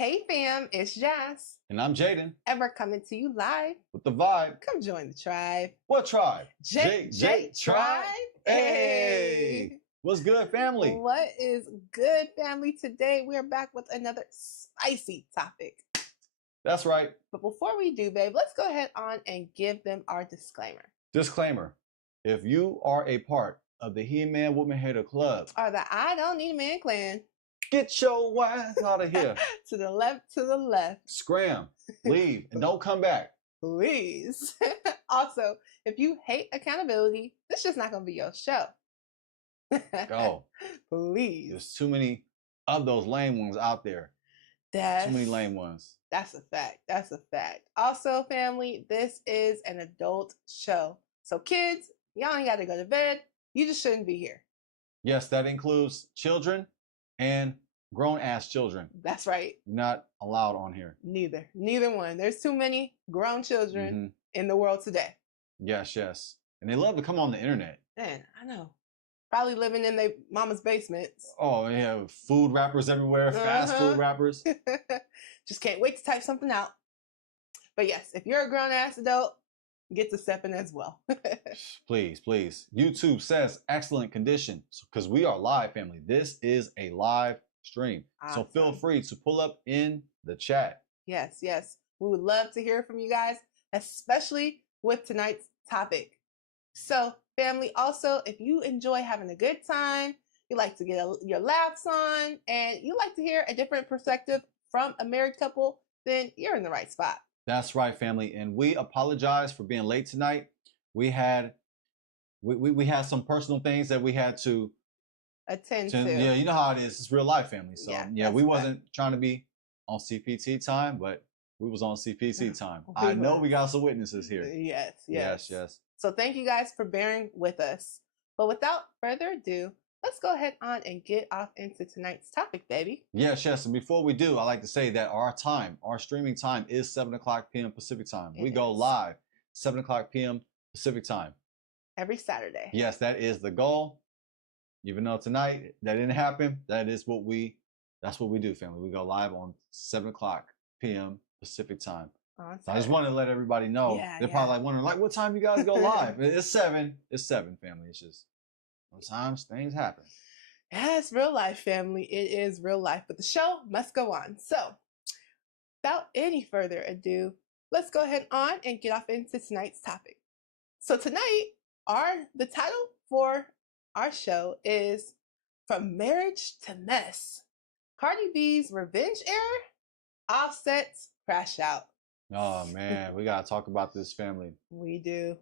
Hey fam, it's Jazz, And I'm Jaden and we're coming to you live. with the vibe. Come join the tribe. What tribe? J Tribe. Hey! What's good, family? What is good, family? Today we're back with another spicy topic. That's right. But before we do, babe, let's go ahead on and give them our disclaimer. Disclaimer. If you are a part of the He-Man Woman Hater Club, Or the I Don't Need a Man clan, get your ass out of here. to the left. Scram, leave, and don't come back. Please. Also, if you hate accountability, this just not going to be your show. Go. Please. There's too many of those lame ones out there. Too many lame ones. That's a fact. That's a fact. Also, family, this is an adult show. So kids, y'all ain't got to go to bed. You just shouldn't be here. Yes, that includes children and grown-ass children. That's right. Not allowed on here. Neither one. There's too many grown children in the world today. Yes. And they love to come on the internet. Man, I know. Probably living in their mama's basements. Oh, yeah, food rappers everywhere, fast food rappers. Just can't wait to type something out. But yes, if you're a grown-ass adult, get to stepping as well. Please. YouTube says excellent condition because we are live, family. This is a live stream. Awesome. So feel free to pull up in the chat. Yes. We would love to hear from you guys, especially with tonight's topic. So, family, also, if you enjoy having a good time, you like to get your laughs on, and you like to hear a different perspective from a married couple, then you're in the right spot. That's right, family. And we apologize for being late tonight. We had some personal things that we had to attend to. Yeah, you know how it is. It's real life, family. So yeah, we wasn't trying to be on CPT time, but we was on CPT time. I know we got some witnesses here. Yes. So thank you guys for bearing with us. But without further ado, let's go ahead on and get off into tonight's topic, baby. Yes. And before we do, I like to say that our streaming time is 7 o'clock p.m. Pacific time. We go live 7 o'clock p.m. Pacific time. Every Saturday. Yes, that is the goal. Even though tonight that didn't happen, that's what we do, family. We go live on 7 o'clock p.m. Pacific time. So I just wanted to let everybody know. They're probably like wondering, like, what time you guys go live? It's 7. It's 7, family. It's just sometimes things happen. Yeah, it's real life, family. It is real life, but the show must go on. So, without any further ado, let's go ahead on and get off into tonight's topic. So tonight, the title for our show is From Marriage to Mess. Cardi B's revenge era, Offset's crash out. Oh man, we gotta talk about this, family. We do.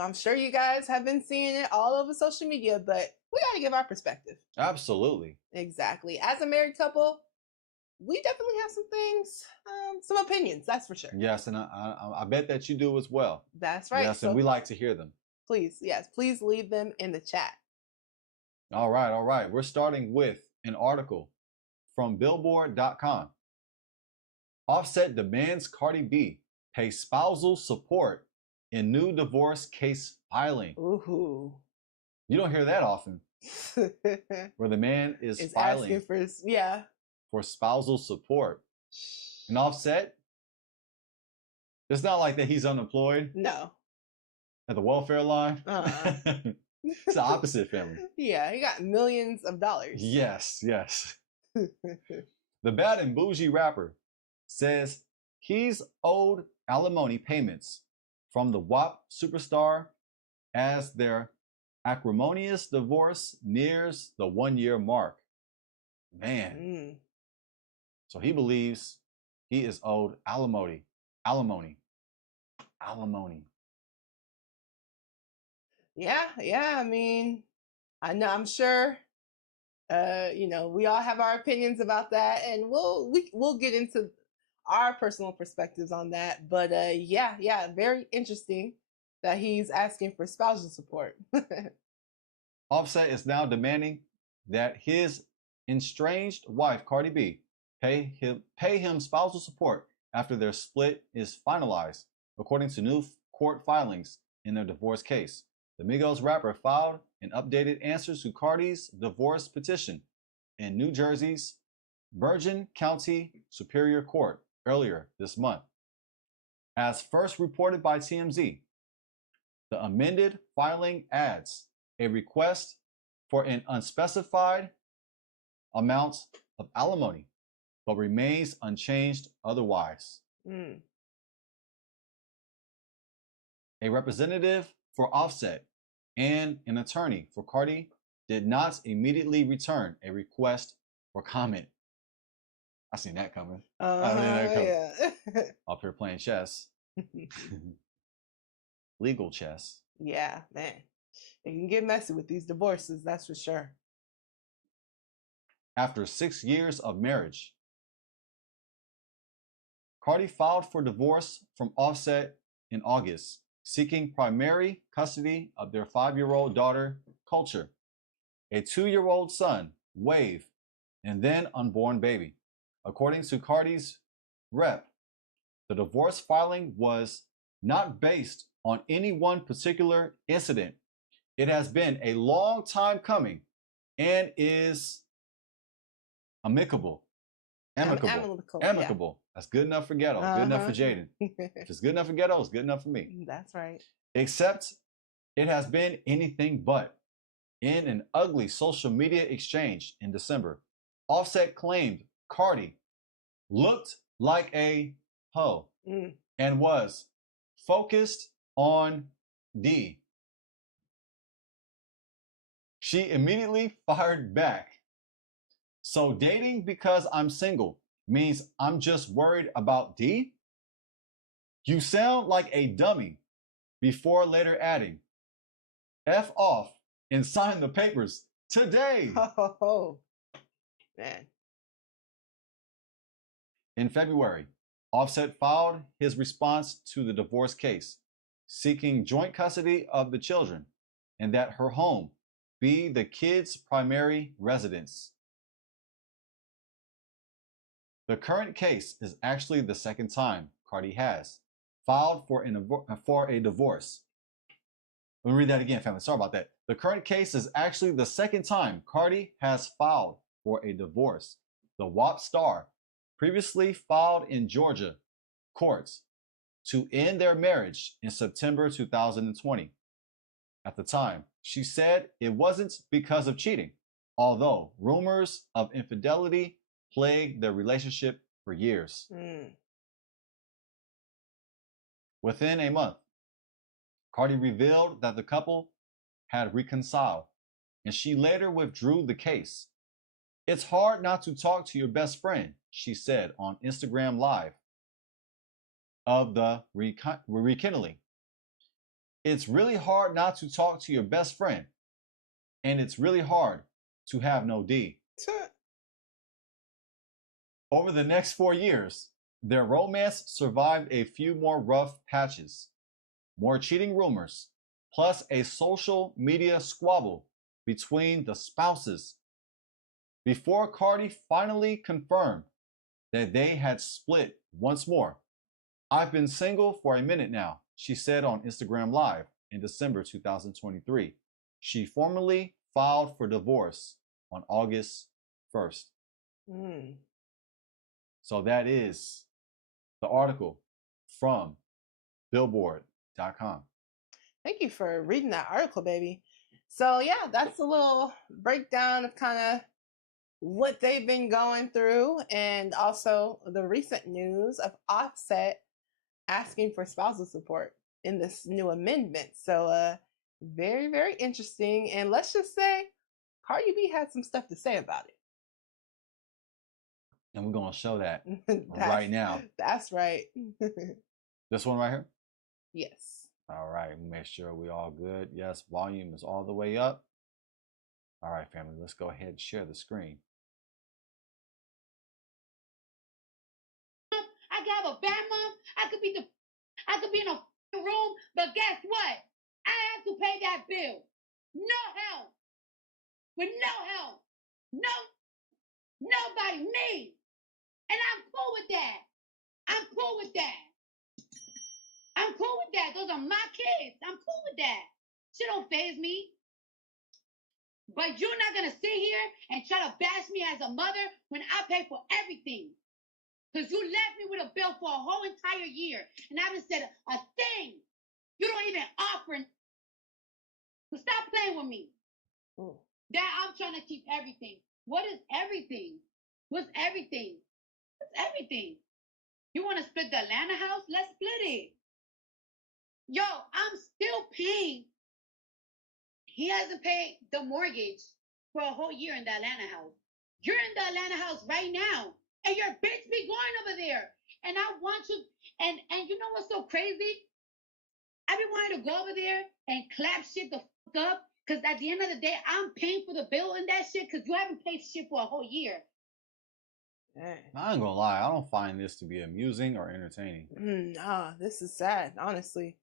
I'm sure you guys have been seeing it all over social media, but we gotta give our perspective. Absolutely. Exactly. As a married couple, we definitely have some things, some opinions, that's for sure. Yes, and I bet that you do as well. That's right. Yes, and we like to hear them. Please leave them in the chat. All right. We're starting with an article from Billboard.com. Offset demands Cardi B pay spousal support in new divorce case filing. Ooh. You don't hear that often. Where the man is filing for spousal support. And Offset, it's not like that he's unemployed. No. At the welfare line. It's the opposite, family. Yeah, he got millions of dollars. Yes. The Bad and Bougie rapper says he's owed alimony payments from the WAP superstar as their acrimonious divorce nears the 1-year mark. Man. So he believes he is owed alimony. Yeah. I mean, I'm sure. We all have our opinions about that, and we'll get into our personal perspectives on that. But yeah, very interesting that he's asking for spousal support. Offset is now demanding that his estranged wife, Cardi B, pay him spousal support after their split is finalized, according to new court filings in their divorce case. The Migos rapper filed an updated answer to Cardi's divorce petition in New Jersey's Bergen County Superior Court earlier this month. As first reported by TMZ, the amended filing adds a request for an unspecified amount of alimony, but remains unchanged otherwise. A representative for Offset and an attorney for Cardi did not immediately return a request for comment. I seen that coming. Yeah. Up here playing chess. Legal chess. Yeah, man. It can get messy with these divorces, that's for sure. After 6 years of marriage, Cardi filed for divorce from Offset in August, seeking primary custody of their 5-year-old daughter, Culture, a 2-year-old son, Wave, and then unborn baby. According to Cardi's rep, the divorce filing was not based on any one particular incident. It has been a long time coming and is amicable. Yeah. That's good enough for Ghetto. Good enough for Jaden. If it's good enough for Ghetto, it's good enough for me. That's right. Except it has been anything but. In an ugly social media exchange in December, Offset claimed Cardi looked like a hoe and was focused on D. She immediately fired back. So dating because I'm single means I'm just worried about D? You sound like a dummy, before later adding, F off and sign the papers today. Oh, man. In February, Offset filed his response to the divorce case, seeking joint custody of the children and that her home be the kids' primary residence. The current case is actually the second time Cardi has filed for a divorce. Let me read that again, family. Sorry about that. The current case is actually the second time Cardi has filed for a divorce. The WAP star previously filed in Georgia courts to end their marriage in September 2020. At the time, she said it wasn't because of cheating, although rumors of infidelity plagued their relationship for years. Within a month, Cardi revealed that the couple had reconciled, and she later withdrew the case. It's hard not to talk to your best friend, she said on Instagram Live of the rekindling. It's really hard not to talk to your best friend, and it's really hard to have no D. Over the next 4 years, their romance survived a few more rough patches, more cheating rumors, plus a social media squabble between the spouses, before Cardi finally confirmed that they had split once more. I've been single for a minute now, she said on Instagram Live in December 2023. She formally filed for divorce on August 1st. So that is the article from Billboard.com. Thank you for reading that article, baby. So yeah, that's a little breakdown of kind of what they've been going through, and also the recent news of Offset asking for spousal support in this new amendment. So very, very interesting. And let's just say Cardi B had some stuff to say about it. And we're going to show that right now. That's right. This one right here? Yes. All right. Make sure we all good. Yes, volume is all the way up. All right, family, let's go ahead and share the screen. I could have a bad month. I could be in a room, but guess what? I have to pay that bill. No help. With no help. Nobody, me. And I'm cool with that. I'm cool with that. Those are my kids. I'm cool with that. Shit don't faze me. But you're not gonna sit here and try to bash me as a mother when I pay for everything. Because you left me with a bill for a whole entire year, and I haven't said a thing. You don't even offer. So stop playing with me. Mm. That I'm trying to keep everything. What is everything? What's everything? What's everything? You want to split the Atlanta house? Let's split it. Yo, I'm still paying. He hasn't paid the mortgage for a whole year in the Atlanta house. You're in the Atlanta house right now, and your bitch be going over there. And I want you. And you know what's so crazy? I be wanting to go over there and clap shit the fuck up. Because at the end of the day, I'm paying for the bill and that shit because you haven't paid shit for a whole year. Dang. I ain't gonna lie, I don't find this to be amusing or entertaining. Nah, this is sad, honestly.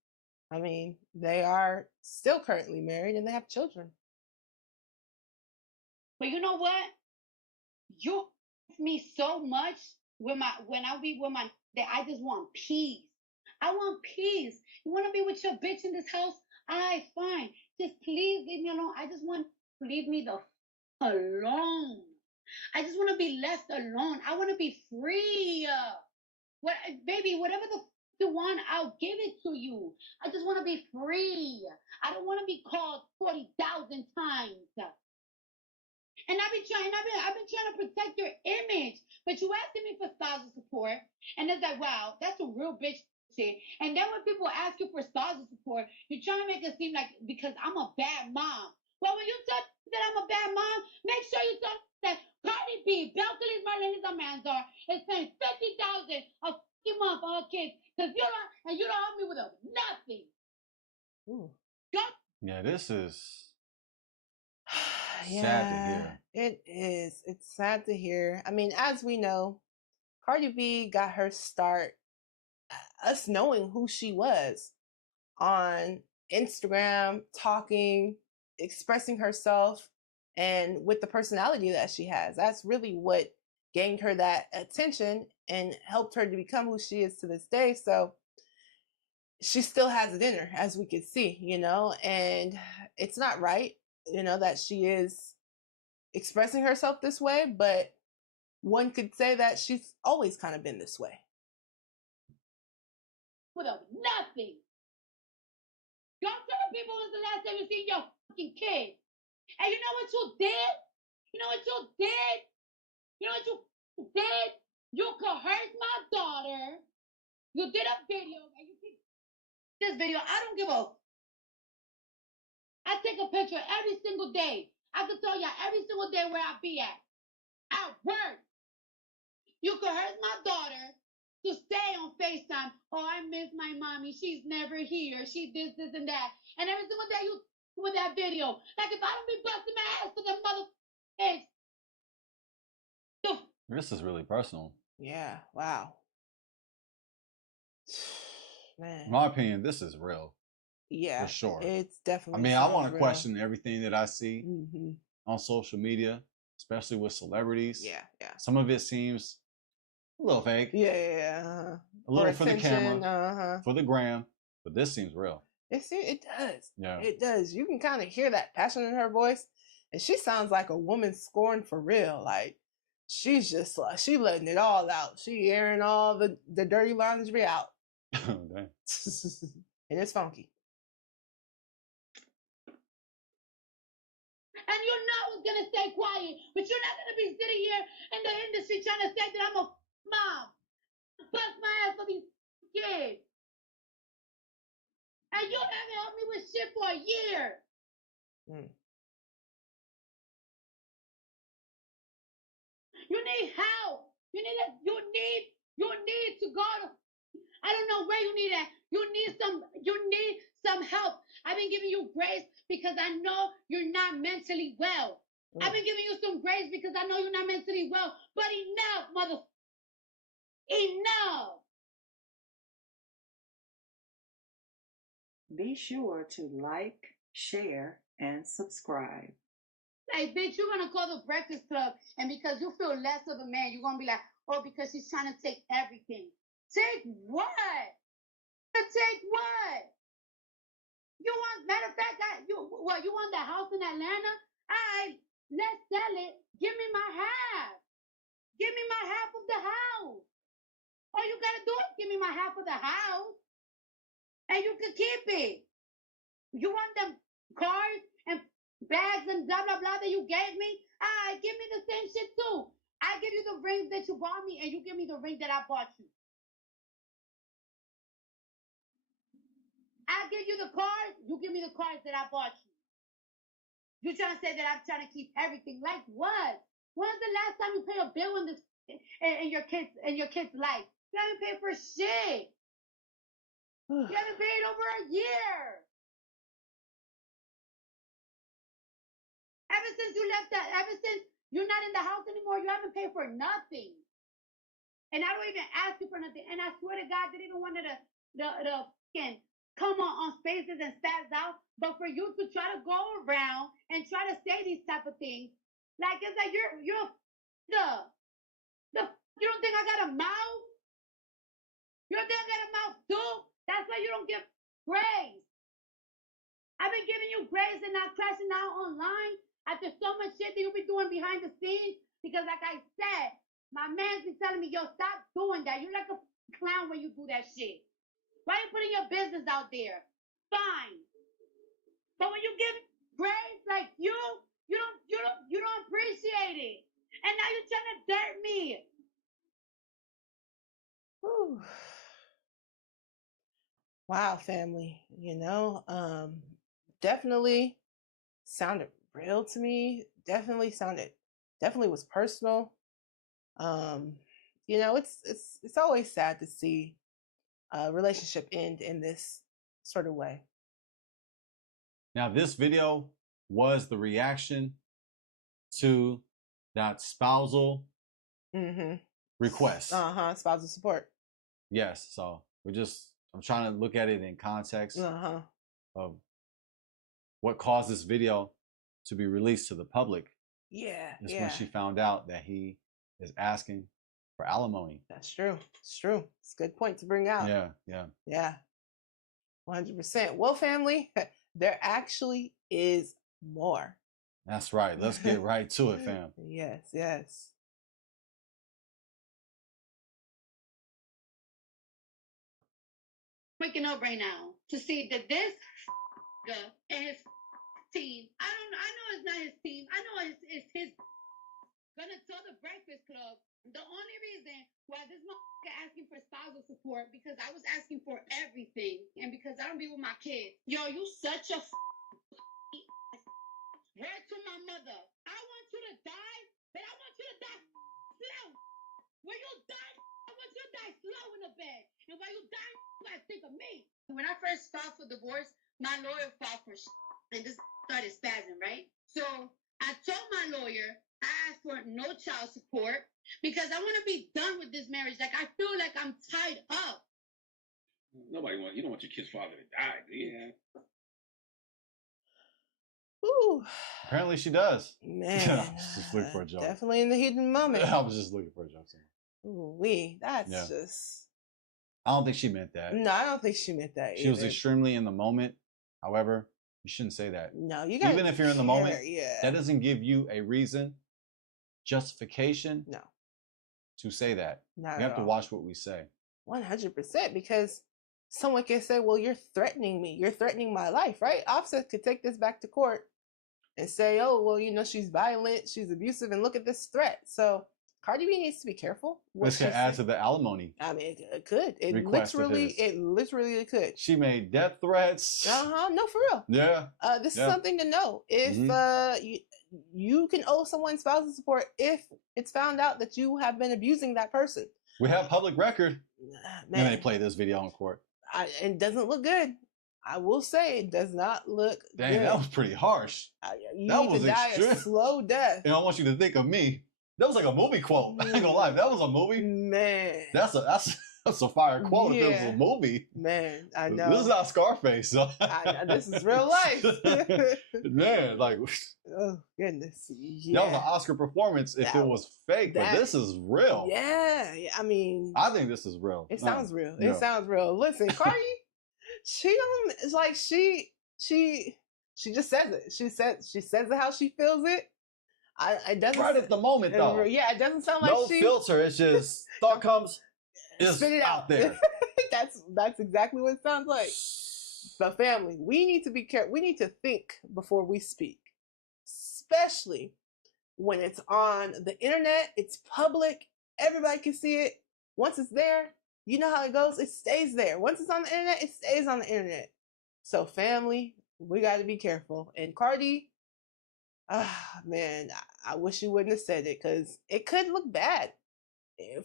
I mean, they are still currently married and they have children. But you know what? You me so much when I be with my that I just want peace. I want peace. You want to be with your bitch in this house? Alright, fine. Just please leave me alone. I just want to leave me the alone. I just want to be left alone. I want to be free. What, baby? Whatever the you want, I'll give it to you. I just want to be free. I don't want to be called 40,000 times. And I've been trying to protect your image. But you asking me for spousal support, and it's like, wow, that's a real bitch shit. And then when people ask you for spousal support, you're trying to make it seem like because I'm a bad mom. Well, when you tell that I'm a bad mom, make sure you tell that Cardi B, Belcalis, Marlene's Amanzar is paying $50,000 a month for her kids because you don't help me with nothing. Ooh. Yeah, this is Yeah, sad to hear. It is. It's sad to hear. I mean, as we know, Cardi B got her start us knowing who she was on Instagram, talking, expressing herself, and with the personality that she has. That's really what gained her that attention and helped her to become who she is to this day. So she still has it in her, as we can see, and it's not right, that she is expressing herself this way, but one could say that she's always kind of been this way. With nothing. Y'all tell people when's the last time you seen your fucking kid. And you know what you did? You know what you did? You know what you did? You coerced my daughter. You did a video, and you keep this video. I don't give a. I take a picture every single day. I can tell y'all every single day where I be at work. You coerced my daughter to stay on FaceTime. Oh, I miss my mommy. She's never here. She this, and that. And every single day you with that video. Like if I don't be busting my ass for them mother kids. This is really personal. Yeah, wow. Man. In my opinion, this is real. Yeah, for sure. It's definitely. I mean, I want to question everything that I see mm-hmm. on social media, especially with celebrities. Yeah. Some of it seems a little fake. Yeah. A little for the camera, for the gram, but this seems real. It does. Yeah. It does. You can kind of hear that passion in her voice, and she sounds like a woman scorned for real. Like she's just like she letting it all out. She airing all the dirty laundry out. Oh, damn. And it's funky. And you know I was gonna stay quiet, but you're not gonna be sitting here in the industry trying to say that I'm a mom. Bust my ass for these kids. And you haven't helped me with shit for a year. You need help. You need to go to. I don't know where you need that. You need some help. I've been giving you grace because I know you're not mentally well. I've been giving you some grace because I know you're not mentally well. But enough, mother. Enough. Be sure to like, share, and subscribe. Like, bitch, you're going to call the Breakfast Club, and because you feel less of a man, you're going to be like, oh, because she's trying to take everything. Take what? Take what? You want, matter of fact, you want the house in Atlanta? right, let's sell it. Give me my half. Give me my half of the house. All you gotta do is give me my half of the house, and you can keep it. You want them cars and bags and blah blah blah that you gave me? Alright, give me the same shit too. I give you the rings that you bought me, and you give me the ring that I bought you. I give you the cars, you give me the cars that I bought you. You trying to say that I'm trying to keep everything? Like what? When's the last time you pay a bill in this in your kid's life? You haven't paid for shit. You haven't paid over a year. Ever since you left ever since you're not in the house anymore, you haven't paid for nothing. And I don't even ask you for nothing. And I swear to God, they didn't want the come on spaces and spaz out. But for you to try to go around and try to say these type of things, like it's like you're you don't think I got a mouth? You don't think I got a mouth too? That's why you don't give grace. I've been giving you grace and not crashing out online after so much shit that you be doing behind the scenes. Because like I said, my man's be telling me, yo, stop doing that. You're like a clown when you do that shit. Why are you putting your business out there? Fine. But when you give grace like you don't appreciate it. And now you're trying to dirt me. Whew. Wow, family. Definitely sounded real to me. Definitely was personal. It's always sad to see a relationship end in this sort of way. Now, this video was the reaction to that spousal request. Spousal support. Yes. So I'm trying to look at it in context of what caused this video to be released to the public. Yeah. Is when she found out that he is asking for alimony. That's true. It's true. It's a good point to bring out. Yeah. 100%. Well, family, there actually is more. That's right. Let's get right to it, fam. Yes. Waking up right now to see that this and his team, I know it's not his team. I know it's his gonna tell the Breakfast Club the only reason why this motherfucker asking for spousal support because I was asking for everything and because I don't be with my kids. Yo, you such a word to my mother. I want you to die, but I want you to die slow. When you die, I want you to die slow in the bed. And while you die, you gotta think of me. When I first filed for divorce, my lawyer filed for and this started spazzing, right? So I told my lawyer I asked for no child support because I want to be done with this marriage. Like I feel like I'm tied up. You don't want your kid's father to die, do you? Ooh. Apparently she does. Man. I was just looking for a joke. Definitely in the hidden moment. I was just looking for a joke. Ooh, that's just... I don't think she meant that. No, I don't think she meant that She was extremely in the moment. However, you shouldn't say that. No, you gotta even if you're in the moment, yeah. That doesn't give you a reason, justification to say that. Not you have to watch what we say. 100%, because someone can say, well, you're threatening me. You're threatening my life, right? Offset could take this back to court and say, oh, well, she's violent, she's abusive, and look at this threat. So Cardi B needs to be careful. This could add to the alimony. I mean, it could. It literally could. She made death threats. No, for real. Yeah. This is something to know. If you can owe someone spousal support if it's found out that you have been abusing that person. We have public record. Man, and they play this video in court. It doesn't look good. I will say it does not look good. That was pretty harsh. That was extreme. A slow death. And I want you to think of me. That was like a movie quote. I ain't gonna lie. That was a movie. Man. That's a fire quote if it was a movie. Man, I know. This is not Scarface. So. This is real life. Man, like. Oh, goodness. That was an Oscar performance if it was fake, but this is real. Yeah. I mean. I think this is real. It sounds real. It sounds real. Listen, Cardi, she She just says it. She says it how she feels it. It doesn't Right at the moment, though. Yeah, it doesn't sound like no filter. It's just thought comes, is spit it out there. that's exactly what it sounds like. But family, we need to be careful. We need to think before we speak, especially when it's on the internet. It's public. Everybody can see it. Once it's there, you know how it goes. It stays there. Once it's on the internet, it stays on the internet. So family, we got to be careful. And Cardi, man, I wish you wouldn't have said it, because it could look bad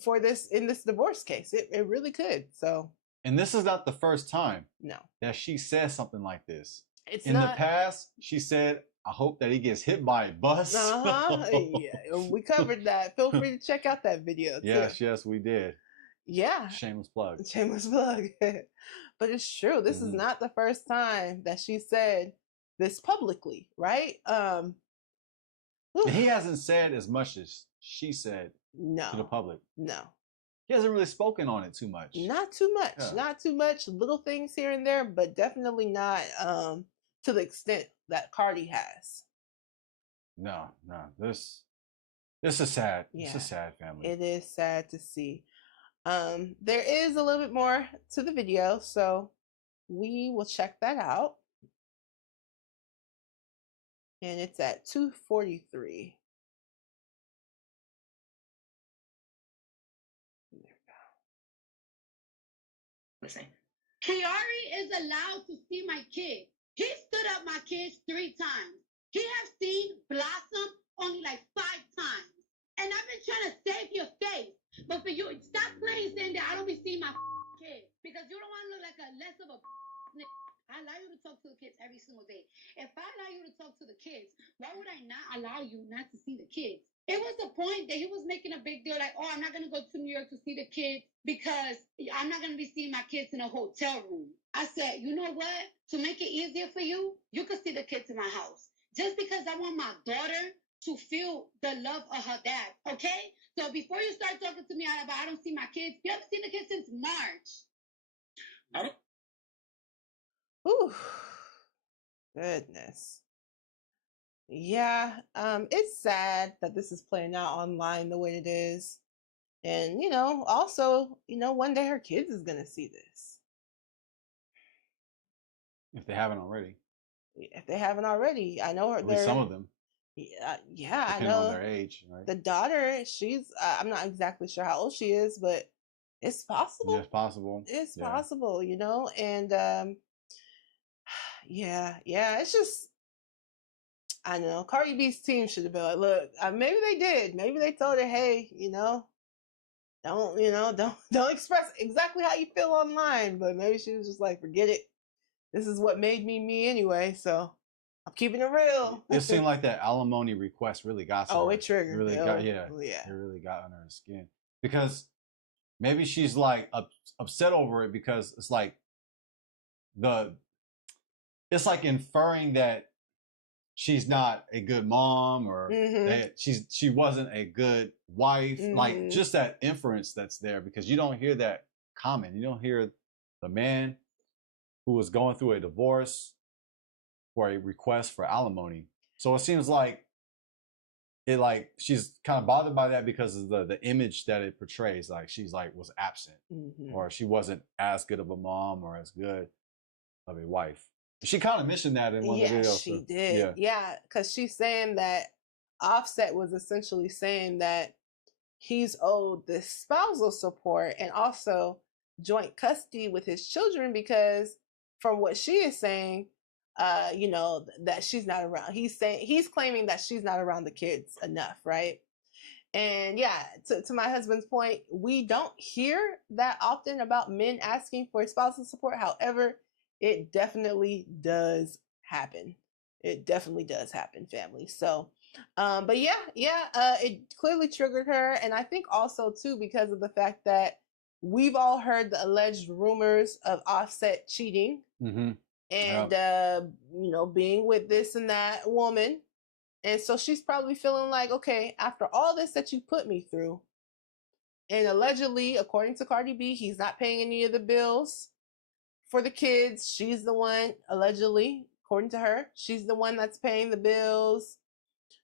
for this in this divorce case. It really could. So, and this is not the first time no that she says something like this. It's in not. the past, she said, I hope that he gets hit by a bus. Yeah, we covered that. Feel free to check out that video too. Yes, we did. Yeah. Shameless plug. Shameless plug. But it's true. This is not the first time that she said this publicly, right? He hasn't said as much as she said to the public. No. He hasn't really spoken on it too much. Not too much. Yeah. Not too much. Little things here and there, but definitely not to the extent that Cardi has. No. This is sad. Yeah. It's a sad family. It is sad to see. There is a little bit more to the video, so we will check that out. And it's at 2:43. Kiari is allowed to see my kids. He stood up my kids 3 times. He has seen Blossom only like 5 times. And I've been trying to save your face. But for you, stop playing saying that I don't be seeing my kids. Because you don't want to look like a less of a I allow you to talk to the kids every single day. If I allow you to talk to the kids, why would I not allow you not to see the kids? It was the point that he was making a big deal like, oh, I'm not going to go to New York to see the kids because I'm not going to be seeing my kids in a hotel room. I said, you know what? To make it easier for you, you could see the kids in my house. Just because I want my daughter to feel the love of her dad, okay? So before you start talking to me about I don't see my kids, you haven't seen the kids since March. I don't. Ooh, goodness. Yeah, it's sad that this is playing out online the way it is. And, also, one day her kids is going to see this. If they haven't already. If they haven't already. I know at least some of them. Yeah, depending I know. on their age, right? The daughter, she's, I'm not exactly sure how old she is, but it's possible. Yeah, it's possible. It's possible, and, yeah, it's just, I don't know. Cardi B's team should have been like, look, maybe they did. Maybe they told her, hey, don't express exactly how you feel online. But maybe she was just like, forget it. This is what made me me anyway. So I'm keeping it real. It seemed like that alimony request really got to her. It triggered. It really got, It really got under her skin. Because maybe she's like upset over it because it's like it's like inferring that she's not a good mom or that she wasn't a good wife. Like just that inference that's there, because you don't hear that comment. You don't hear the man who was going through a divorce for a request for alimony. So it seems like she's kind of bothered by that because of the image that it portrays. Like she's was absent or she wasn't as good of a mom or as good of a wife. She kind of mentioned that in one of the videos. She did. Yeah, because she's saying that Offset was essentially saying that he's owed this spousal support and also joint custody with his children because from what she is saying, that she's not around. He's claiming that she's not around the kids enough, right? And yeah, to my husband's point, we don't hear that often about men asking for spousal support. However, it definitely does happen. It definitely does happen, family. So, but it clearly triggered her. And I think also too, because of the fact that we've all heard the alleged rumors of Offset cheating and, being with this and that woman. And so she's probably feeling like, okay, after all this that you put me through, and allegedly, according to Cardi B, he's not paying any of the bills for the kids. She's the one allegedly according to her. She's the one that's paying the bills.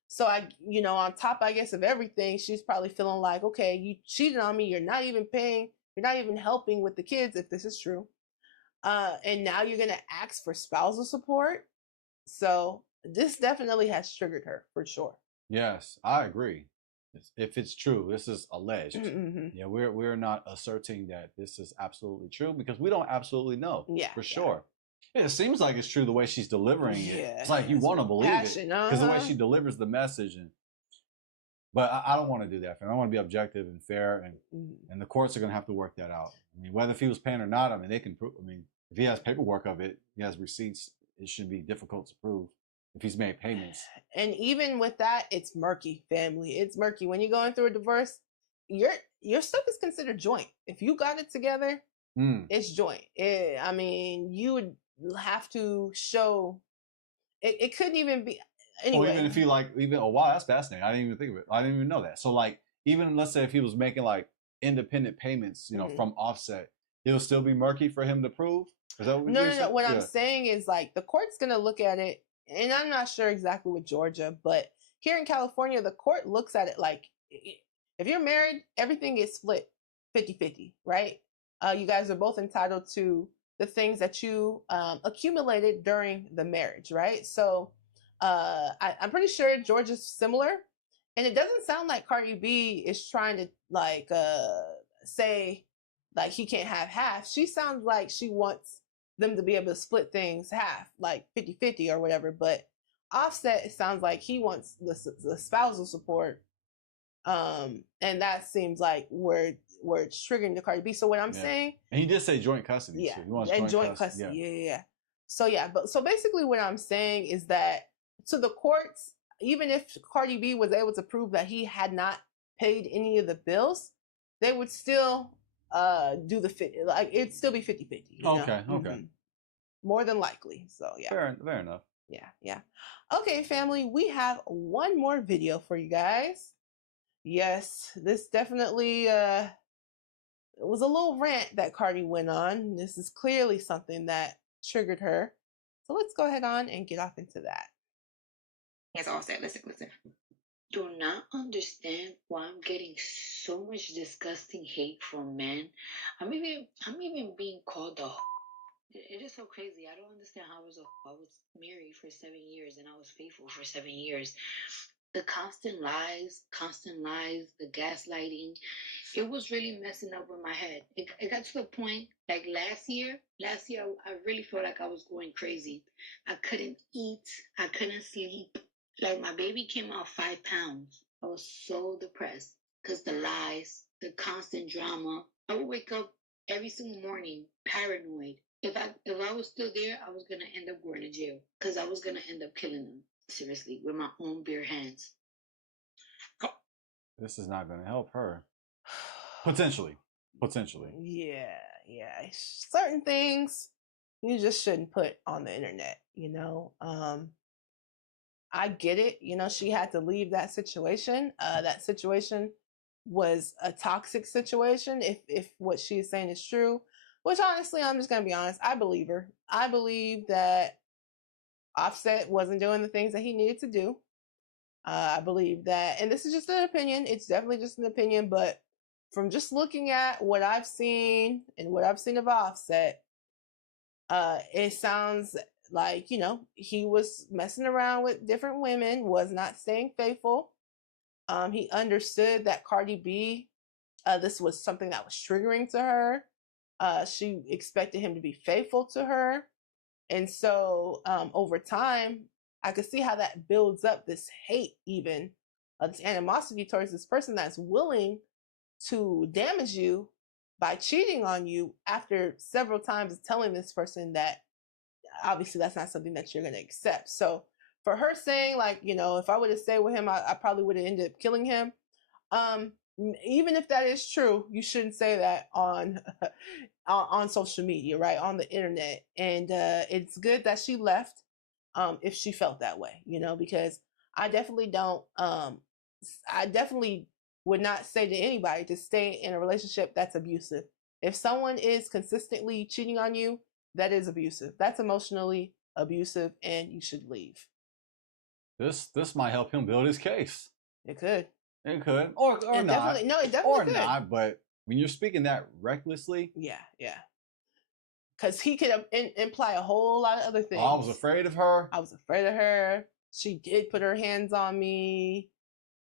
So on top, I guess, of everything, she's probably feeling like, okay, you cheated on me. You're not even paying. You're not even helping with the kids, if this is true. And now you're going to ask for spousal support. So this definitely has triggered her for sure. Yes, I agree. If it's true, this is alleged. Mm-hmm. Yeah, we're not asserting that this is absolutely true because we don't absolutely know for sure. It seems like it's true the way she's delivering it. It's like you want to believe it because the way she delivers the message. But I don't want to do that. I want to be objective and fair, and the courts are going to have to work that out. I mean, whether if he was paying or not, I mean, they can prove. I mean, if he has paperwork of it, he has receipts. It should be difficult to prove if he's made payments. And even with that, it's murky, family. It's murky. When you're going through a divorce, your stuff is considered joint. If you got it together, it's joint. I mean, you would have to show. It couldn't even be. Anyway. Or even if he oh wow, that's fascinating. I didn't even think of it. I didn't even know that. So like, even let's say if he was making like independent payments, from Offset, it'll still be murky for him to prove. Is that what No. What I'm saying is like the court's gonna look at it, and I'm not sure exactly with Georgia, but here in California, the court looks at it like if you're married, everything gets split 50-50, right? You guys are both entitled to the things that you accumulated during the marriage, right? So I'm pretty sure Georgia's similar, and it doesn't sound like Cardi B is trying to like say like he can't have half. She sounds like she wants them to be able to split things half, like 50-50 or whatever. But Offset, it sounds like he wants the spousal support, and that seems like where it's triggering the Cardi B. So what I'm saying, and he did say joint custody. Yeah, so he wants and joint custody. Yeah. So basically, what I'm saying is that to the courts, even if Cardi B was able to prove that he had not paid any of the bills, they would still do the fit. Like it'd still be 50-50. Okay. More than likely. So yeah. Fair enough. Yeah. Okay, family, we have one more video for you guys. Yes, this definitely it was a little rant that Cardi went on. This is clearly something that triggered her. So let's go ahead on and get off into that. As Offset, listen. Do not understand why I'm getting so much disgusting hate from men. I'm even being called a. It is so crazy. I don't understand how I was married for 7 years and I was faithful for 7 years. The constant lies, the gaslighting, it was really messing up with my head. It got to the point, like last year, I really felt like I was going crazy. I couldn't eat. I couldn't sleep. Like my baby came out 5 pounds. I was so depressed because the lies, the constant drama. I would wake up every single morning paranoid. If I was still there, I was gonna end up going to jail because I was gonna end up killing them. Seriously, with my own bare hands. This is not going to help her. Potentially. Yeah. Certain things you just shouldn't put on the internet, I get it. She had to leave that situation. That situation was a toxic situation, if what she is saying is true. Which honestly, I'm just going to be honest, I believe her. I believe that Offset wasn't doing the things that he needed to do. I believe that, and this is just an opinion, it's definitely just an opinion, but from just looking at what I've seen and what I've seen of Offset, it sounds like, he was messing around with different women, was not staying faithful. He understood that Cardi B, this was something that was triggering to her. She expected him to be faithful to her. And so over time, I could see how that builds up this hate, even this animosity towards this person that's willing to damage you by cheating on you after several times telling this person that obviously that's not something that you're going to accept. So for her saying like, if I would have stayed with him, I probably would have ended up killing him. Even if that is true, you shouldn't say that on social media, right? On the internet. And it's good that she left if she felt that way, because I definitely don't, I definitely would not say to anybody to stay in a relationship that's abusive. If someone is consistently cheating on you, that is abusive. That's emotionally abusive, and you should leave. This might help him build his case. It could. It could, or and not. Definitely, no, it definitely or could. not. But when you're speaking that recklessly, yeah, because he could imply a whole lot of other things. I was afraid of her. I was afraid of her. She did put her hands on me.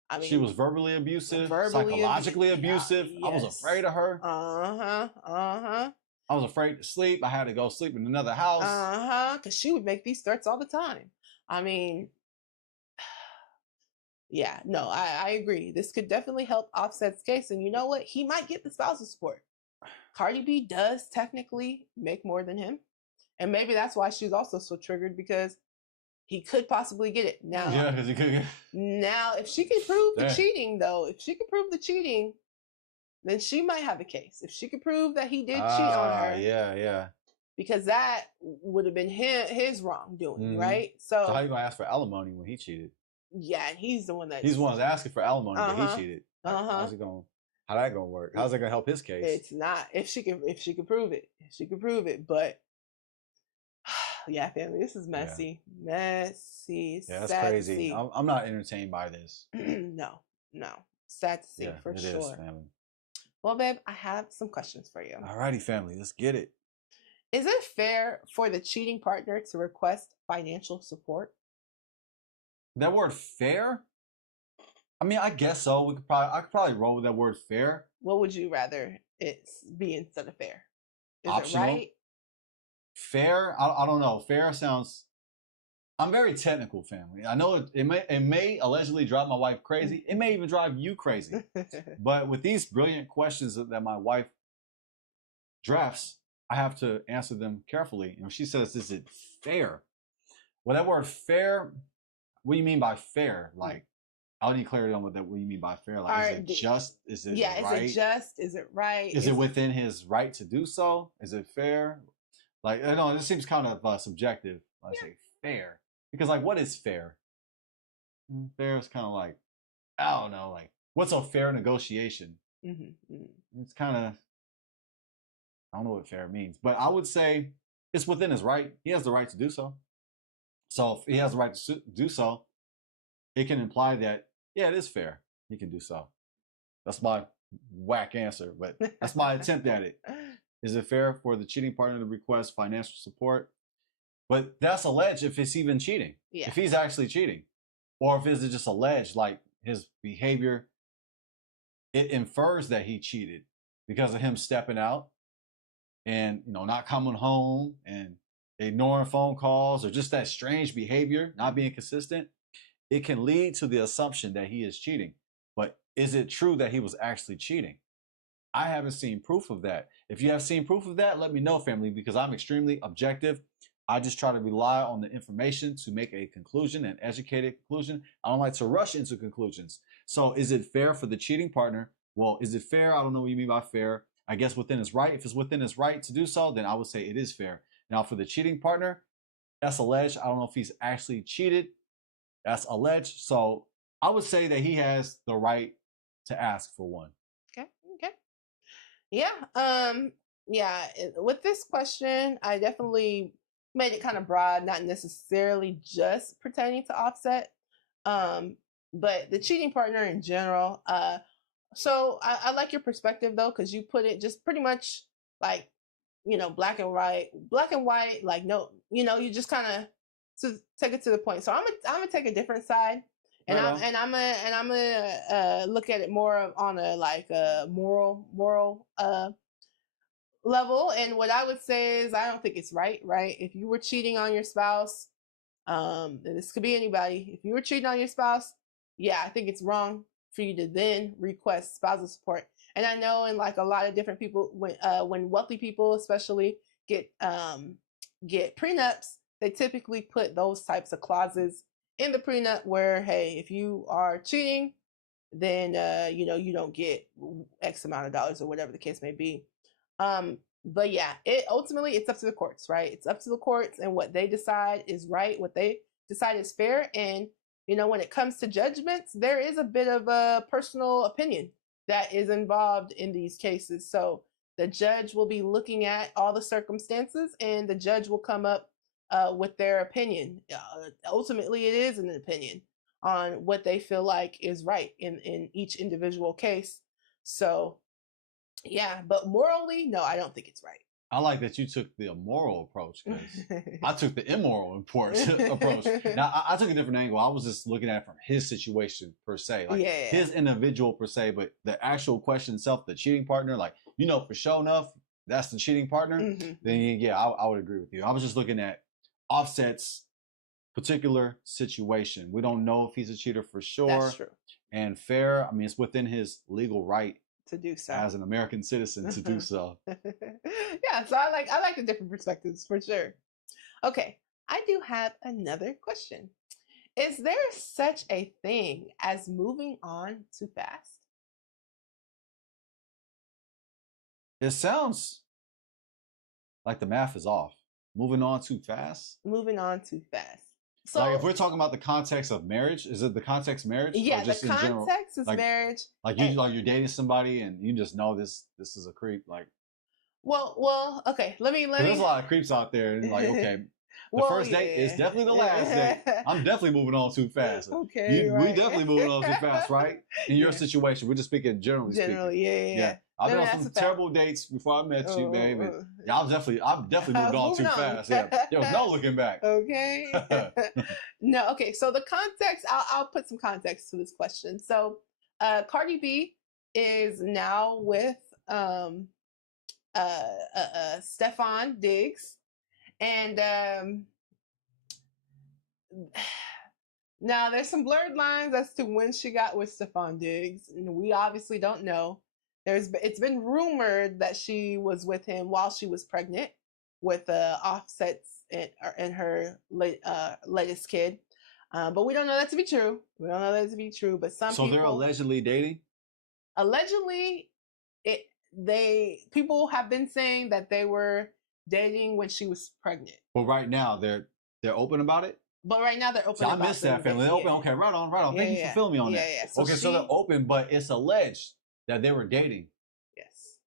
I mean, she was verbally abusive, psychologically abusive. Yes. I was afraid of her. I was afraid to sleep. I had to go sleep in another house. Because she would make these threats all the time. I mean, yeah, no, I agree. This could definitely help Offset's case. And you know what? He might get the spousal support. Cardi B does technically make more than him. And maybe that's why she's also so triggered, because he could possibly get it. Now, yeah, because he could get... Now, if she can prove the cheating, though, then she might have a case. If she could prove that he did cheat on her. Yeah. Because that would have been his wrongdoing, right? So how you going to ask for alimony when he cheated? Yeah, and he's the one that... He's the one that's asking for alimony, but he cheated. Like, how's it going? How that going to work? How's it going to help his case? It's not. If she can prove it. If she can prove it. But yeah, family, this is messy. Yeah. Messy. Yeah, that's crazy. I'm not entertained by this. No. Sad to see, for sure. It is, family. Well, babe, I have some questions for you. Alrighty, family, let's get it. Is it fair for the cheating partner to request financial support? That word fair? I mean, I guess so. I could probably roll with that word fair. What would you rather it be instead of fair? Is Optional? It right? Fair? I don't know. Fair sounds... I'm very technical, family. I know it may allegedly drive my wife crazy. It may even drive you crazy. But with these brilliant questions that my wife drafts, I have to answer them carefully. And she says, is it fair? Well, that word fair, what do you mean by fair? Like, I need clarity on what you mean by fair. Like, is it just? Is it right? Is it just? Is it right? Is it within his right to do so? Is it fair? Like, I know, it seems kind of subjective. I say fair. Because, like, what is fair? Fair is kind of like, I don't know, like, what's a fair negotiation? It's kind of, I don't know what fair means. But I would say it's within his right. He has the right to do so. So if he has the right to do so, it can imply that, yeah, it is fair. He can do so. That's my whack answer, but that's my attempt at it. Is it fair for the cheating partner to request financial support? But that's alleged if it's even cheating. Yeah. If he's actually cheating. Or if it's just alleged, like his behavior, it infers that he cheated because of him stepping out and, not coming home and ignoring phone calls or just that strange behavior, not being consistent. It can lead to the assumption that he is cheating. But is it true that he was actually cheating? I haven't seen proof of that. If you have seen proof of that, let me know, family, because I'm extremely objective. I just try to rely on the information to make a conclusion, an educated conclusion. I don't like to rush into conclusions. So is it fair for the cheating partner? Well, is it fair? I don't know what you mean by fair. I guess within his right. If it's within his right to do so, then I would say it is fair. Now, for the cheating partner, that's alleged. I don't know if he's actually cheated. That's alleged. So I would say that he has the right to ask for one. Okay. Yeah. With this question, I definitely made it kind of broad, not necessarily just pertaining to Offset, but the cheating partner in general. So I like your perspective though, because you put it just pretty much like, black and white, like, no, you just kind of to take it to the point. So I'm gonna take a different side, and I'm gonna look at it more on a like a moral level. And what I would say is, I don't think it's right. If you were cheating on your spouse, and this could be anybody, if you were cheating on your spouse, yeah, I think it's wrong for you to then request spousal support. And I know in like a lot of different people, when wealthy people especially get prenups, they typically put those types of clauses in the prenup where, hey, if you are cheating, then you don't get X amount of dollars or whatever the case may be. But yeah, ultimately it's up to the courts, right? It's up to the courts, and what they decide is right, what they decide is fair. And when it comes to judgments, there is a bit of a personal opinion that is involved in these cases. So the judge will be looking at all the circumstances, and the judge will come up with their opinion. Ultimately, it is an opinion on what they feel like is right in each individual case. So, yeah, but morally, no, I don't think it's right. I like that you took the immoral approach because I took the immoral approach. Now, I took a different angle. I was just looking at it from his situation per se, like his individual per se, but the actual question itself, the cheating partner, like, you know, for sure enough, that's the cheating partner. Then yeah, I would agree with you. I was just looking at Offset's particular situation. We don't know if he's a cheater for sure. That's true. And fair, I mean, it's within his legal right to do so as an American citizen to do so. Yeah, so I like the different perspectives for sure. Okay, I do have another question. Is there such a thing as moving on too fast? It sounds like the math is off. Moving on too fast? Moving on too fast. So, like, if we're talking about the context of marriage, is it the context of marriage? Yeah, or just the context is like, marriage. Like you're dating somebody and you just know this is a creep. Like, well, okay. Let me. There's a lot of creeps out there, and like, okay, the first date is definitely the last date. I'm definitely moving on too fast. Okay, we definitely moving on too fast, right? In your situation, we're just speaking generally speaking. Yeah. I've been on some terrible dates before I met you, babe. Yeah, I'm definitely moved on too fast. Yeah, there was no looking back. Okay. No. Okay. So the context, I'll put some context to this question. So, Cardi B is now with Stefon Diggs, and now there's some blurred lines as to when she got with Stefon Diggs, and we obviously don't know. It's been rumored that she was with him while she was pregnant with Offset's and her latest kid, but we don't know that to be true. But so they're allegedly dating. Allegedly, people have been saying that they were dating when she was pregnant. But right now they're open about it. But right now they're open. So I missed that, family. They're open. Okay, right on. Thank you for filling me on that. Yeah. So so they're open, but it's alleged that they were dating. Yes.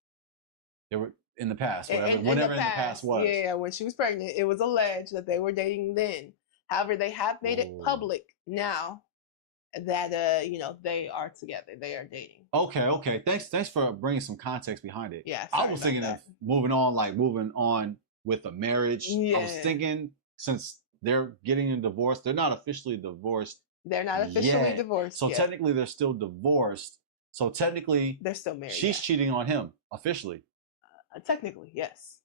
They were in the past, whatever in the past was. Yeah, when she was pregnant, it was alleged that they were dating then. However, they have made it public now that they are together. They are dating. Okay. Thanks for bringing some context behind it. Yeah. I was thinking of moving on with a marriage. Yeah. I was thinking since they're getting a divorce, they're not officially divorced. They're not officially divorced. So technically they're still divorced. So technically they're still married. She's cheating on him officially. Technically, yes.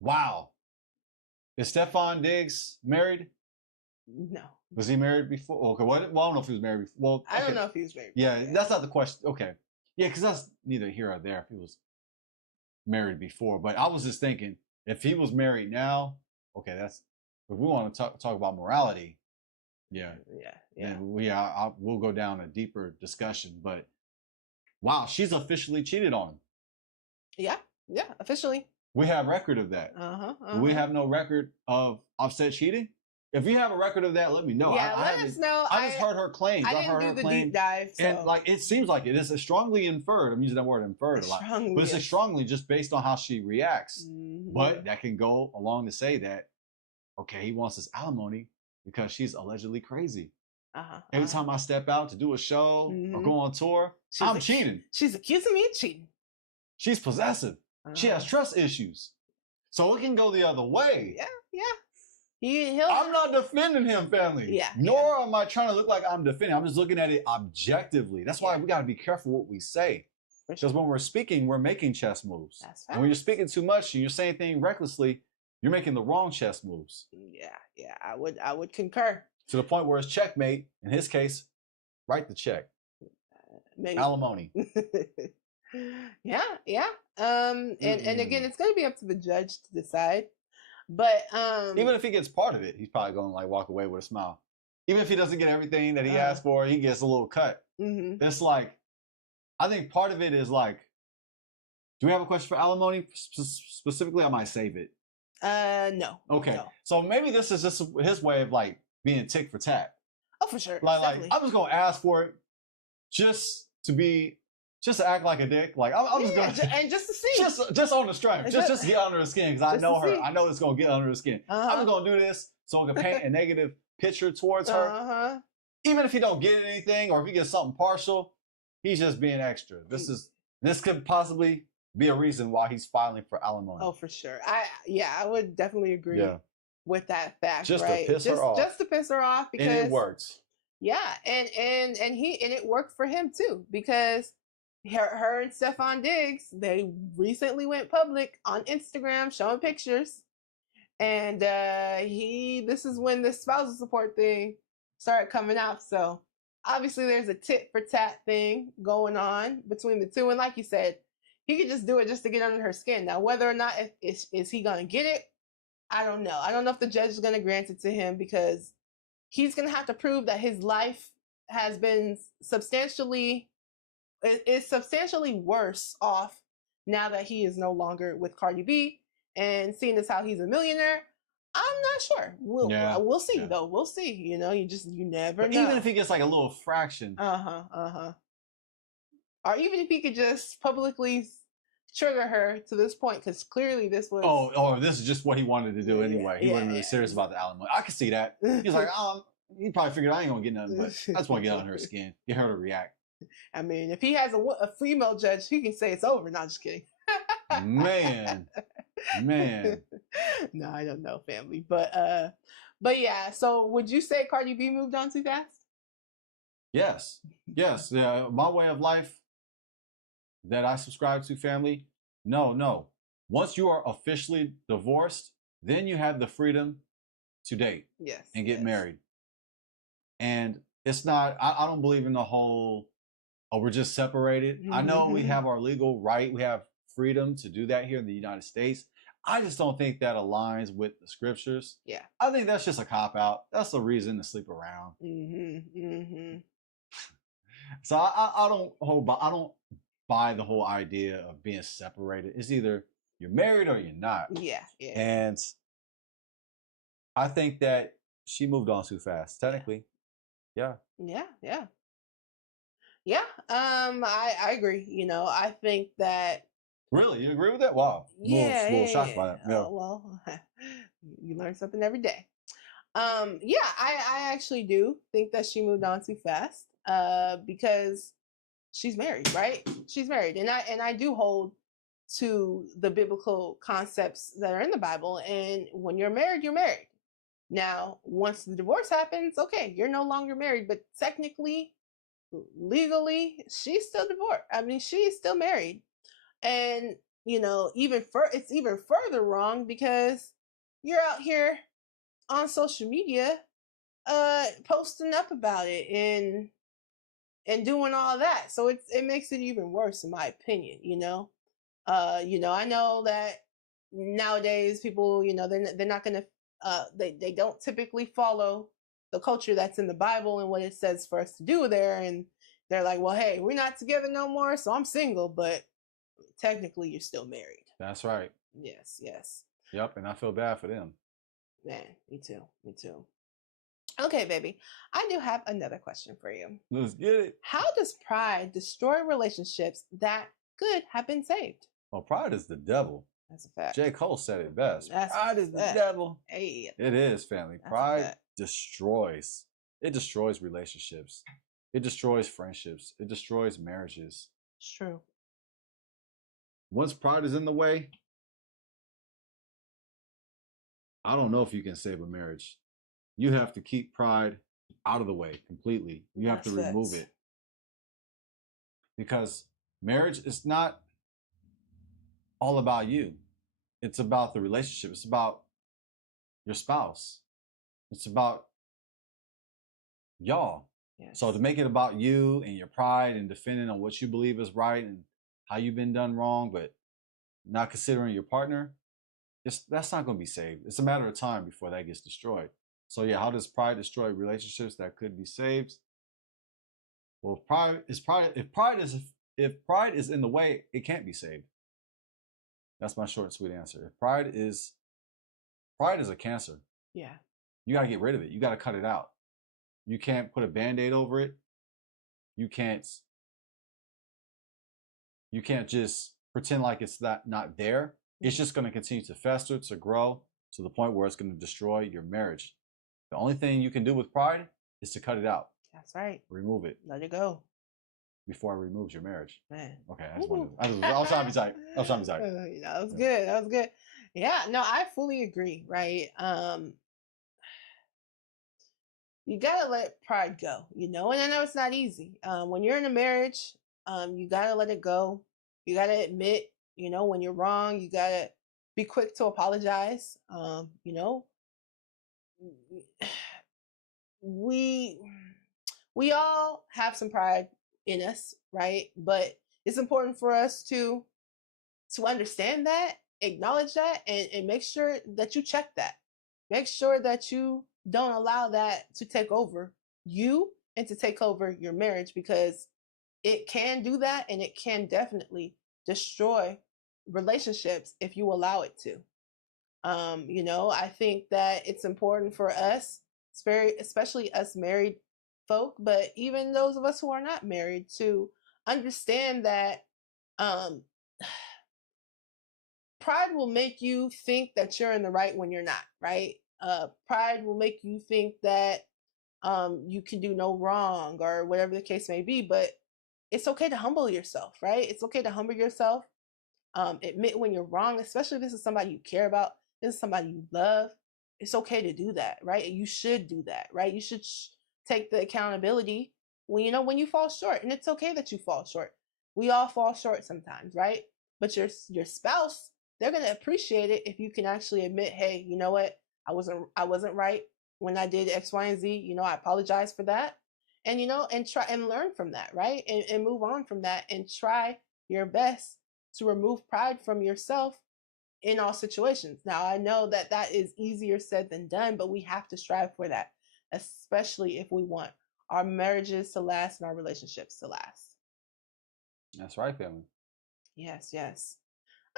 Wow. Is Stefon Diggs married? No. Was he married before? Okay, well, I don't know if he was married before. Well, I don't know if he was married. Yeah, that's not the question. Okay. Yeah, because that's neither here or there if he was married before. But I was just thinking, if he was married now, okay, if we want to talk about morality, we'll go down a deeper discussion. But wow, she's officially cheated on him. Yeah, officially. We have record of that. We have no record of Offset cheating. If you have a record of that, let me know. Yeah, let us know. I just heard her claims. I didn't do the deep dive. So. And like, it seems like it is strongly inferred. I'm using that word inferred a lot. But it's strongly just based on how she reacts. Mm-hmm. But that can go along to say that, okay, he wants his alimony because she's allegedly crazy. Every time I step out to do a show or go on tour, I'm cheating. She's accusing me of cheating. She's possessive. She has trust issues. So it can go the other way. Yeah. I'm not defending him, family. Yeah. Nor am I trying to look like I'm defending. I'm just looking at it objectively. That's why we got to be careful what we say. Because when we're speaking, we're making chess moves. That's and when you're speaking too much and you're saying things recklessly, you're making the wrong chess moves. Yeah. I would concur. To the point where it's checkmate. In his case, write the check. Maybe. Alimony. Yeah. And again, it's going to be up to the judge to decide. But even if he gets part of it, he's probably going to like walk away with a smile. Even if he doesn't get everything that he asked for, he gets a little cut. Mm-hmm. It's like, I think part of it is like, do we have a question for alimony specifically? I might save it. No. Okay. No. So maybe this is just his way of like being tick for tat. Oh, for sure. Like I'm just going to ask for it just to be just to act like a dick. Like I'm just gonna, and just to see, just on the strength, just to get under her skin, because I know her. I know it's gonna get under her skin. I'm just gonna do this so I can paint a negative picture towards her. Even if he don't get anything, or if he gets something partial, he's just being extra. This could possibly be a reason why he's filing for alimony. Oh, for sure. I would definitely agree with that fact. Just right? to piss her off. Just to piss her off, because and it works. Yeah, and it worked for him too, because her and Stefon Diggs, they recently went public on Instagram showing pictures, and this is when the spousal support thing started coming out. So obviously there's a tit for tat thing going on between the two, and like you said, he could just do it just to get under her skin. Now, whether or not is he gonna get it, I don't know. I don't know if the judge is gonna grant it to him, because he's gonna have to prove that his life has been substantially worse off now that he is no longer with Cardi B, and seeing as how he's a millionaire, I'm not sure. We'll see though. We'll see. You never know. Even if he gets like a little fraction. Or even if he could just publicly trigger her to this point, because clearly this was. This is just what he wanted to do anyway. He wasn't really serious about the alimony. I could see that. He's like, he probably figured I ain't gonna get nothing, but I just want to get on her skin, get her to react. I mean, if he has a female judge, he can say it's over. Not just kidding. Man. No, I don't know, family, but yeah. So, would you say Cardi B moved on too fast? Yes. Yeah, my way of life that I subscribe to, family. No. Once you are officially divorced, then you have the freedom to date. Yes. And get married. And it's not. I don't believe in the whole. We're just separated. I know we have our legal right. We have freedom to do that here in the United States. I just don't think that aligns with the scriptures. Yeah. I think that's just a cop out. That's a reason to sleep around. So I don't buy the whole idea of being separated. It's either you're married or you're not. Yeah. And I think that she moved on too fast, technically. Yeah. I agree. I think that. Really? You agree with that? Wow. Yeah. A little shocked by that. Yeah. Well, you learn something every day. I actually do think that she moved on too fast. Because she's married, right? She's married. And I do hold to the biblical concepts that are in the Bible. And when you're married, you're married. Now, once the divorce happens, okay, you're no longer married, but technically, legally, she's still divorced. I mean, she's still married. And, it's even further wrong, because you're out here on social media posting up about it and doing all that. So it makes it even worse, in my opinion. I know that nowadays people, they're not gonna they don't typically follow the culture that's in the Bible and what it says for us to do there, and they're like, well, hey, we're not together no more, so I'm single, but technically you're still married. That's right. Yes. Yep, and I feel bad for them. Man, me too. Okay, baby. I do have another question for you. Let's get it. How does pride destroy relationships that could have been saved? Well, pride is the devil. That's a fact. J. Cole said it best. That's pride is the devil. Hey. It is, family. Pride destroys. It destroys relationships. It destroys friendships. It destroys marriages. It's true. Once pride is in the way, I don't know if you can save a marriage. You have to keep pride out of the way completely. You have to remove it. Because marriage is not all about you. It's about the relationship. It's about your spouse. It's about y'all. Yes. So to make it about you and your pride and defending on what you believe is right and how you've been done wrong, but not considering your partner, that's not going to be saved. It's a matter of time before that gets destroyed. So yeah, how does pride destroy relationships that could be saved? Well, if pride is in the way, it can't be saved. That's my short and sweet answer. If pride is a cancer. Yeah. You got to get rid of it. You got to cut it out. You can't put a Band-Aid over it. You can't You can't just pretend like it's not there. It's just going to continue to fester, to grow to the point where it's going to destroy your marriage. The only thing you can do with pride is to cut it out. That's right. Remove it. Let it go. Before it removes your marriage. Man. Okay, I was trying to be tight. I was trying to be tight. That was good. That was good. Yeah, no, I fully agree, right? You gotta let pride go, and I know it's not easy. When you're in a marriage, you gotta let it go. You gotta admit, when you're wrong. You gotta be quick to apologize. We all have some pride in us, right? But it's important for us to understand that, acknowledge that, and make sure that you check that. Make sure that you don't allow that to take over you and to take over your marriage, because it can do that, and it can definitely destroy relationships if you allow it to. I think that it's important for us, especially us married folk, but even those of us who are not married, to understand that pride will make you think that you're in the right when you're not, right? Pride will make you think that you can do no wrong or whatever the case may be, but it's okay to humble yourself, right? It's okay to humble yourself. Admit when you're wrong, especially if this is somebody you care about, this is somebody you love. It's okay to do that, right? You should do that, right? You should take the accountability when you fall short, and it's okay that you fall short. We all fall short sometimes, right? But your spouse, they're going to appreciate it if you can actually admit, hey, you know what? I wasn't right when I did X, Y, and Z. I apologize for that. And, and try and learn from that, right? And move on from that, and try your best to remove pride from yourself in all situations. Now, I know that is easier said than done, but we have to strive for that, especially if we want our marriages to last and our relationships to last. That's right, family. Yes, yes.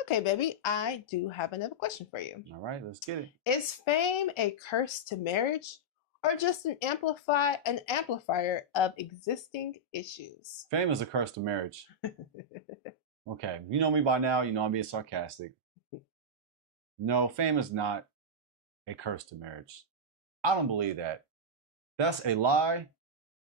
Okay, baby, I do have another question for you. All right, let's get it. Is fame a curse to marriage, or just an amplifier of existing issues? Fame is a curse to marriage. Okay, you know me by now. You know I'm being sarcastic. No, fame is not a curse to marriage. I don't believe that. That's a lie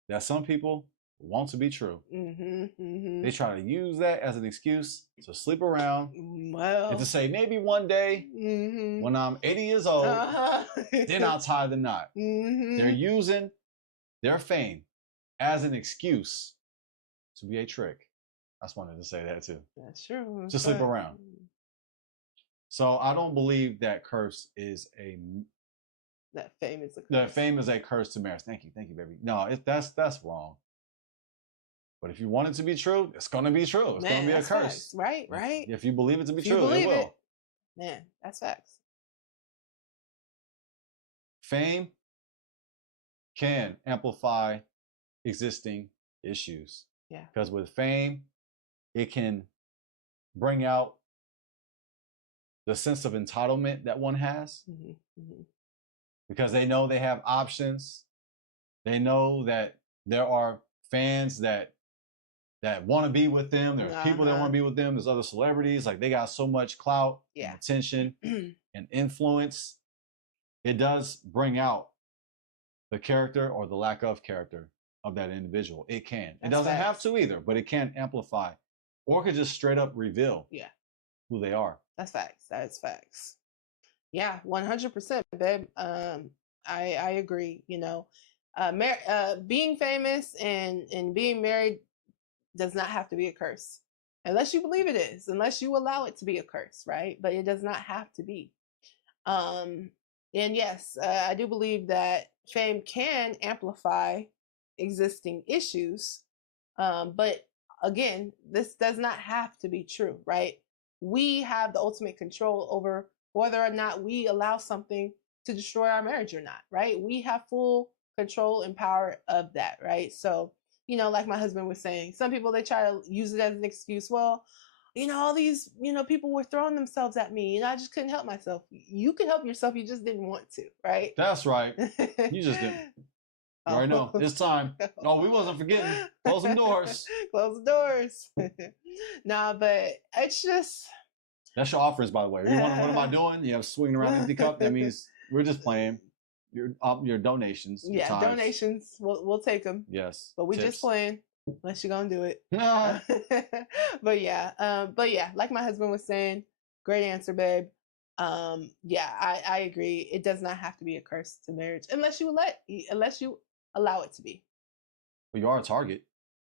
that some people want to be true. They try to use that as an excuse to sleep around and to say maybe one day when I'm 80 years old, then I'll tie the knot. They're using their fame as an excuse to be a trick. I just wanted to say that too. That's true. To sleep around. So I don't believe that curse is that fame is a curse. That fame is a curse to marriage. Thank you, baby. No, that's wrong. But if you want it to be true, it's gonna be true. It's gonna be a curse. Facts. Right. If you believe it to be true, it will. Man, that's facts. Fame can amplify existing issues. Yeah. Because with fame, it can bring out the sense of entitlement that one has. Because they know they have options. They know that there are fans that want to be with them. There are people that want to be with them. There's other celebrities. Like, they got so much clout and attention and influence. It does bring out the character or the lack of character of that individual. It can. It doesn't have to either, but it can amplify, or it could just straight up reveal who they are. That's facts. That is facts. Yeah, 100%, babe. I agree. Being famous and being married does not have to be a curse, unless you believe it is, unless you allow it to be a curse, right? But it does not have to be. And yes, I do believe that fame can amplify existing issues. But again, this does not have to be true, right? We have the ultimate control over whether or not we allow something to destroy our marriage or not, right? We have full control and power of that, right? So, like my husband was saying, some people, they try to use it as an excuse. Well, all these, people were throwing themselves at me and I just couldn't help myself. You could help yourself. You just didn't want to, right? That's right. You just didn't. You already know. It's time. Oh, we wasn't forgetting. Close them doors. Close the doors. Nah, but it's just... That's your offers, by the way. You wonder what am I doing? You have swinging around empty cup. That means we're just playing. Your donations. Your Yeah, tithes. donations. We'll take them. Yes. But we Tips. just playing. Unless you're gonna do it. No. But yeah, like my husband was saying, great answer, babe. Yeah, I agree. It does not have to be a curse to marriage unless you allow it to be. But you are a target.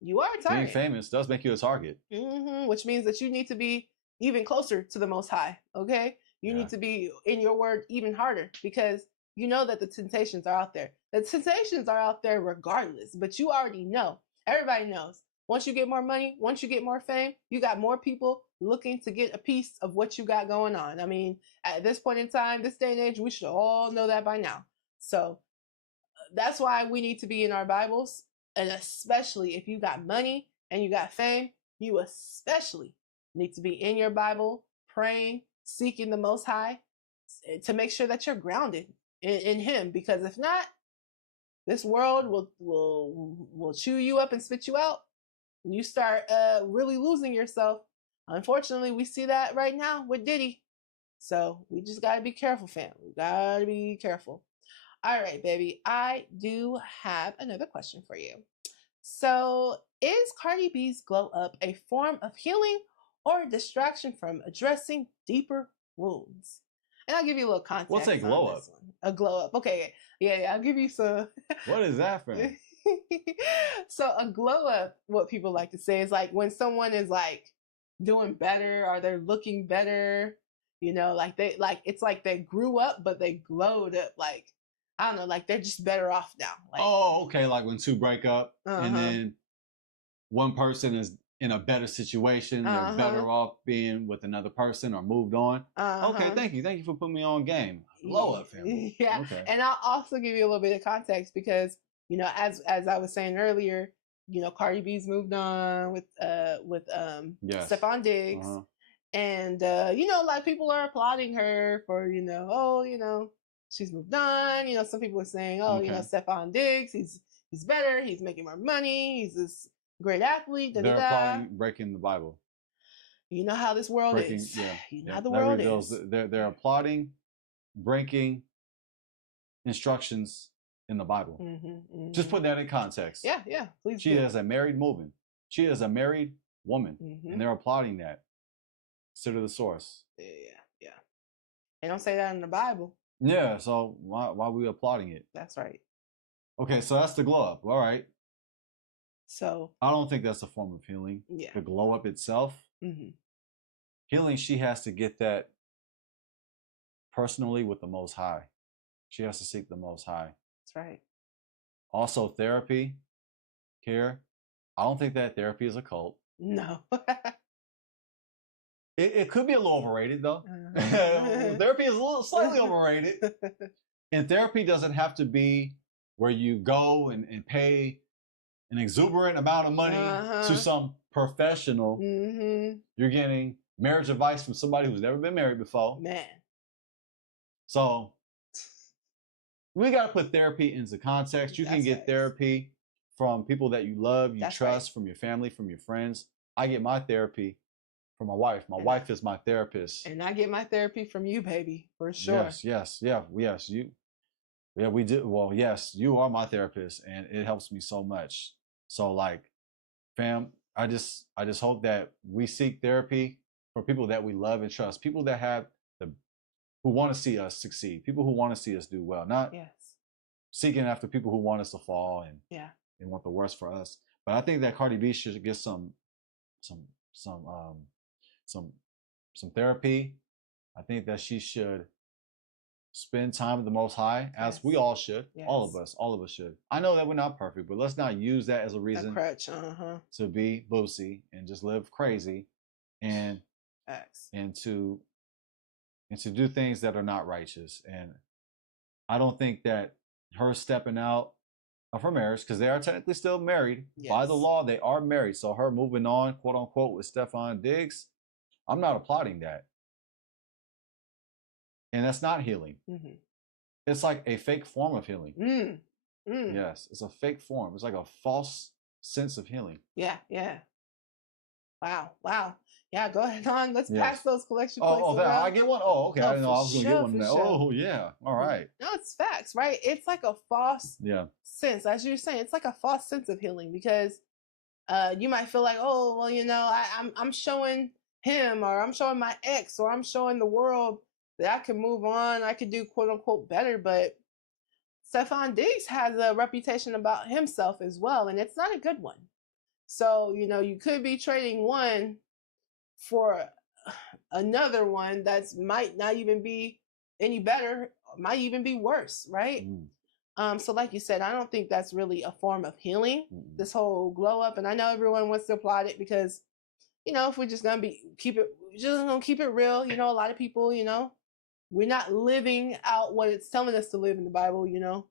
You are a target. Being famous does make you a target. Which means that you need to be even closer to the Most High. Okay, you need to be in your word even harder, because you know that the temptations are out there. The temptations are out there regardless, but you already know. Everybody knows. Once you get more money, once you get more fame, you got more people looking to get a piece of what you got going on. I mean, at this point in time, this day and age, we should all know that by now. So that's why we need to be in our Bibles. And especially if you got money and you got fame, you especially need to be in your Bible, praying, seeking the Most High to make sure that you're grounded in Him. Because if not, this world will chew you up and spit you out. And you start really losing yourself. Unfortunately, we see that right now with Diddy. So we just got to be careful, fam. We got to be careful. All right, baby. I do have another question for you. So is Cardi B's glow up a form of healing or a distraction from addressing deeper wounds? And I'll give you a little context. What's a glow up? A glow up. Okay. Yeah. I'll give you some. What is that for? So a glow up, what people like to say, is like when someone is like doing better or they're looking better, you know, like it's like they grew up, but they glowed up. Like, I don't know, like they're just better off now. Like, oh, okay. Like when two break up and then one person is in a better situation, they're better off being with another person or moved on. Okay, thank you. Thank you for putting me on game. Glow up, family. Yeah. Okay. And I'll also give you a little bit of context because, you know, as I was saying earlier, you know, Cardi B's moved on with Stefon Diggs. And you know, like people are applauding her for, you know, oh, you know, she's moved on. You know, some people are saying, oh, you know, Stefon Diggs, he's better, he's making more money, he's this great athlete. They're applauding breaking the Bible. You know how this world is. Yeah, you know how the world is. They're applauding breaking instructions in the Bible. Just put that in context. Yeah, please. She is a married woman. She is a married woman, and they're applauding that. Consider the source. Yeah. They don't say that in the Bible. Yeah, so why are we applauding it? That's right. Okay, so that's the glow up. All right. So I don't think that's a form of healing. Yeah. The glow up itself. Healing, she has to get that personally with the Most High. She has to seek the Most High. That's right. Also, therapy, care. I don't think that therapy is a cult. No. It could be a little overrated, though. Therapy is slightly overrated. And therapy doesn't have to be where you go and pay an exuberant amount of money to some professional. You're getting marriage advice from somebody who's never been married before. Man. So we got to put therapy into context. You can get therapy from people that you love, you trust, from your family, from your friends. I get my therapy from my wife. My wife is my therapist. And I get my therapy from you, baby, for sure. Yes. We do. Well, yes, you are my therapist, and it helps me so much. So, like, fam, I just hope that we seek therapy for people that we love and trust, people that who want to see us succeed, people who want to see us do well, not seeking after people who want us to fall and want the worst for us. But I think that Cardi B should get some therapy. I think that she should spend time with the Most High, as we all should. All of us should. I know that we're not perfect, but let's not use that as a reason to be boosie and just live crazy and to do things that are not righteous. And I don't think that her stepping out of her marriage, because they are technically still married by the law, they are married. So her moving on, quote unquote, with Stefon Diggs, I'm not applauding that. And that's not healing. It's like a fake form of healing. Yes, it's a fake form. It's like a false sense of healing. Yeah, yeah. Wow. Yeah, go ahead on. Let's pass Yes. those collection plates Oh, around. I get one. Oh, okay. I didn't know I was gonna get one. For Now. sure. Oh, yeah. All right. No, it's facts, right? It's like a false Yeah. sense, as you're saying. It's like a false sense of healing because you might feel like, oh, well, you know, I'm showing him, or I'm showing my ex, or I'm showing the world that I can move on, I could do quote unquote better. But Stefon Diggs has a reputation about himself as well, and it's not a good one. So, you know, you could be trading one for another one that's might not even be any better, might even be worse, right? So like you said, I don't think that's really a form of healing, this whole glow up. And I know everyone wants to applaud it because, you know, if we're just gonna keep it real, you know, a lot of people, you know, we're not living out what it's telling us to live in the Bible, you know.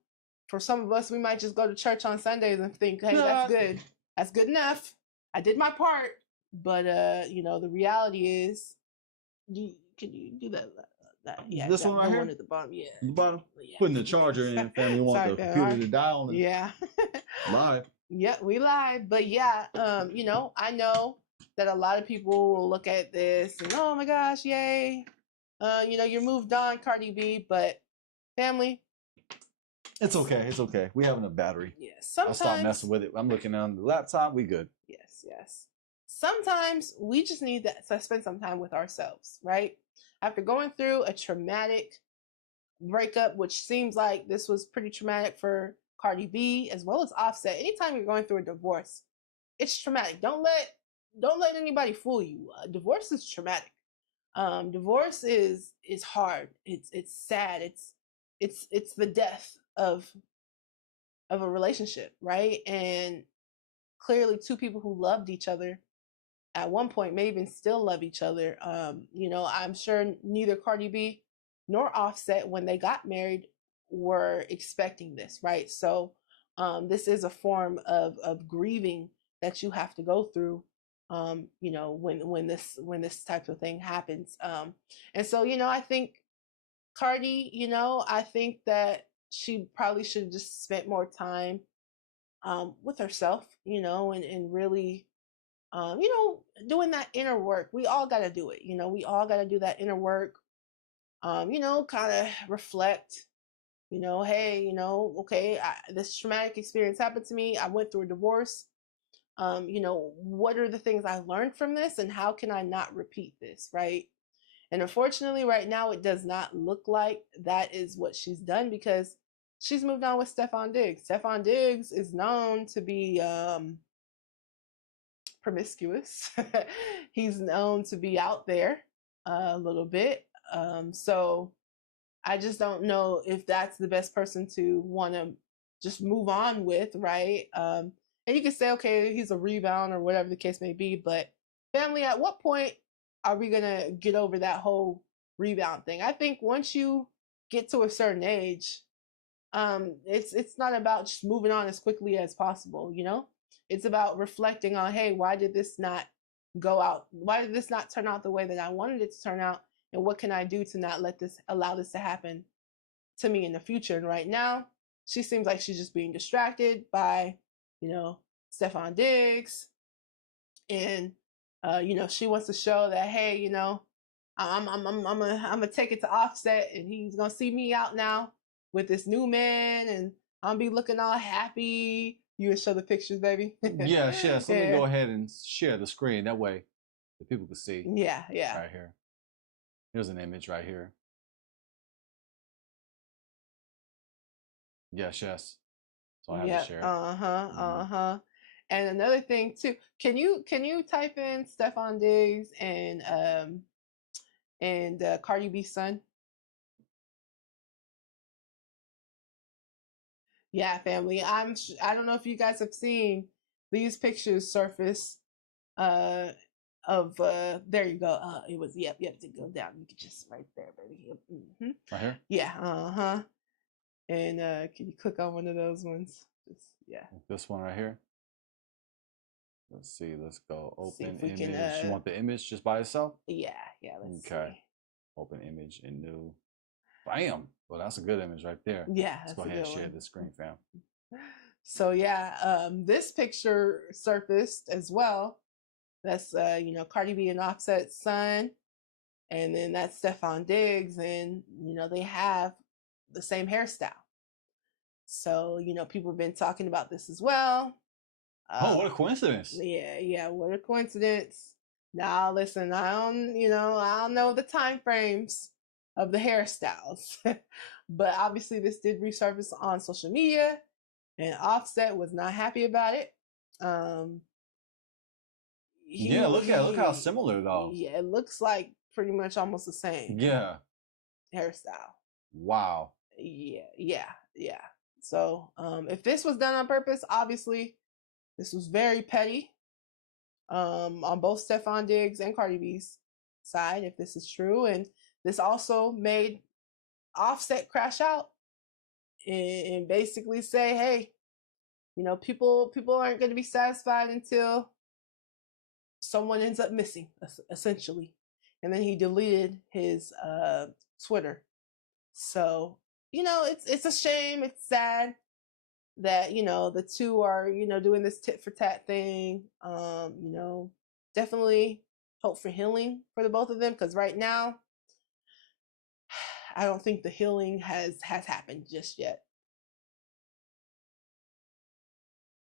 For some of us, we might just go to church on Sundays and think, hey, that's good. That's good enough. I did my part. But you know, the reality is, can you do that? Yeah, this one right here? One at the bottom. Yeah. The bottom? Yeah. Putting the charger in, family. We want the computer to die on it. Yeah. Live. Yeah, we live. But yeah, you know, I know that a lot of people will look at this and, oh my gosh, yay. You know, you're moved on, Cardi B, but family. It's okay. It's okay. We have enough battery. Yeah. Sometimes I stopped messing with it. I'm looking on the laptop. We good. Yes. Sometimes we just need to spend some time with ourselves, right? After going through a traumatic breakup, which seems like this was pretty traumatic for Cardi B as well as Offset. Anytime you're going through a divorce, it's traumatic. Don't let anybody fool you. Divorce is traumatic. Divorce is hard. It's sad. It's the death of a relationship, right? And clearly two people who loved each other at one point may even still love each other. You know, I'm sure neither Cardi B nor Offset, when they got married, were expecting this, right? So this is a form of grieving that you have to go through, you know, when this type of thing happens. And so, you know, I think Cardi, you know, I think that she probably should have just spent more time with herself, you know, and really, you know, doing that inner work. We all got to do it. You know, we all got to do that inner work. You know, kind of reflect, you know, hey, you know, okay, this traumatic experience happened to me. I went through a divorce. You know, what are the things I learned from this and how can I not repeat this, right? And unfortunately, right now, it does not look like that is what she's done because she's moved on with Stefon Diggs. Stefon Diggs is known to be promiscuous. He's known to be out there a little bit. So I just don't know if that's the best person to want to just move on with, right? And you can say, okay, he's a rebound or whatever the case may be, but family, at what point are we going to get over that whole rebound thing? I think once you get to a certain age, it's not about just moving on as quickly as possible, you know? It's about reflecting on, hey, why did this not go out? Why did this not turn out the way that I wanted it to turn out? And what can I do to not allow this to happen to me in the future? And right now, she seems like she's just being distracted by, you know, Stefon Diggs. And, you know, she wants to show that, hey, you know, I'm gonna take it to Offset and he's gonna see me out now with this new man and I'll be looking all happy. You would show the pictures, baby. Yes. Let me go ahead and share the screen. That way the people can see. Yeah. Right here. Here's an image right here. Yes. So I have to share. And another thing too, can you type in Stefon Diggs and Cardi B's son? Yeah, family. I don't know if you guys have seen these pictures surface of there you go. It was yep to go down. You could just right there, baby. Mm-hmm. Right here? Yeah, And can you click on one of those ones? Just, yeah. This one right here. Let's see. Let's go. Open image. Can, you want the image just by itself? Yeah. Let's see. Open image in new. Bam. Well, that's a good image right there. Yeah. Let's go ahead and share the screen, fam. So yeah, this picture surfaced as well. That's Cardi B and Offset's son, and then that's Stefon Diggs, and they have the same hairstyle. So people have been talking about this as well. Oh, what a coincidence! Yeah, what a coincidence. Now listen, I don't know the time frames of the hairstyles, but obviously this did resurface on social media, and Offset was not happy about it. Yeah, look how similar though. Yeah, it looks like pretty much almost the same. Yeah. Hairstyle. Wow. Yeah. So, if this was done on purpose, obviously, this was very petty. On both Stefon Diggs and Cardi B's side, if this is true, and this also made Offset crash out and basically say, "Hey, people aren't going to be satisfied until someone ends up missing, essentially." And then he deleted his Twitter. So it's a shame. It's sad that the two are doing this tit for tat thing. Definitely hope for healing for the both of them, because right now I don't think the healing has happened just yet.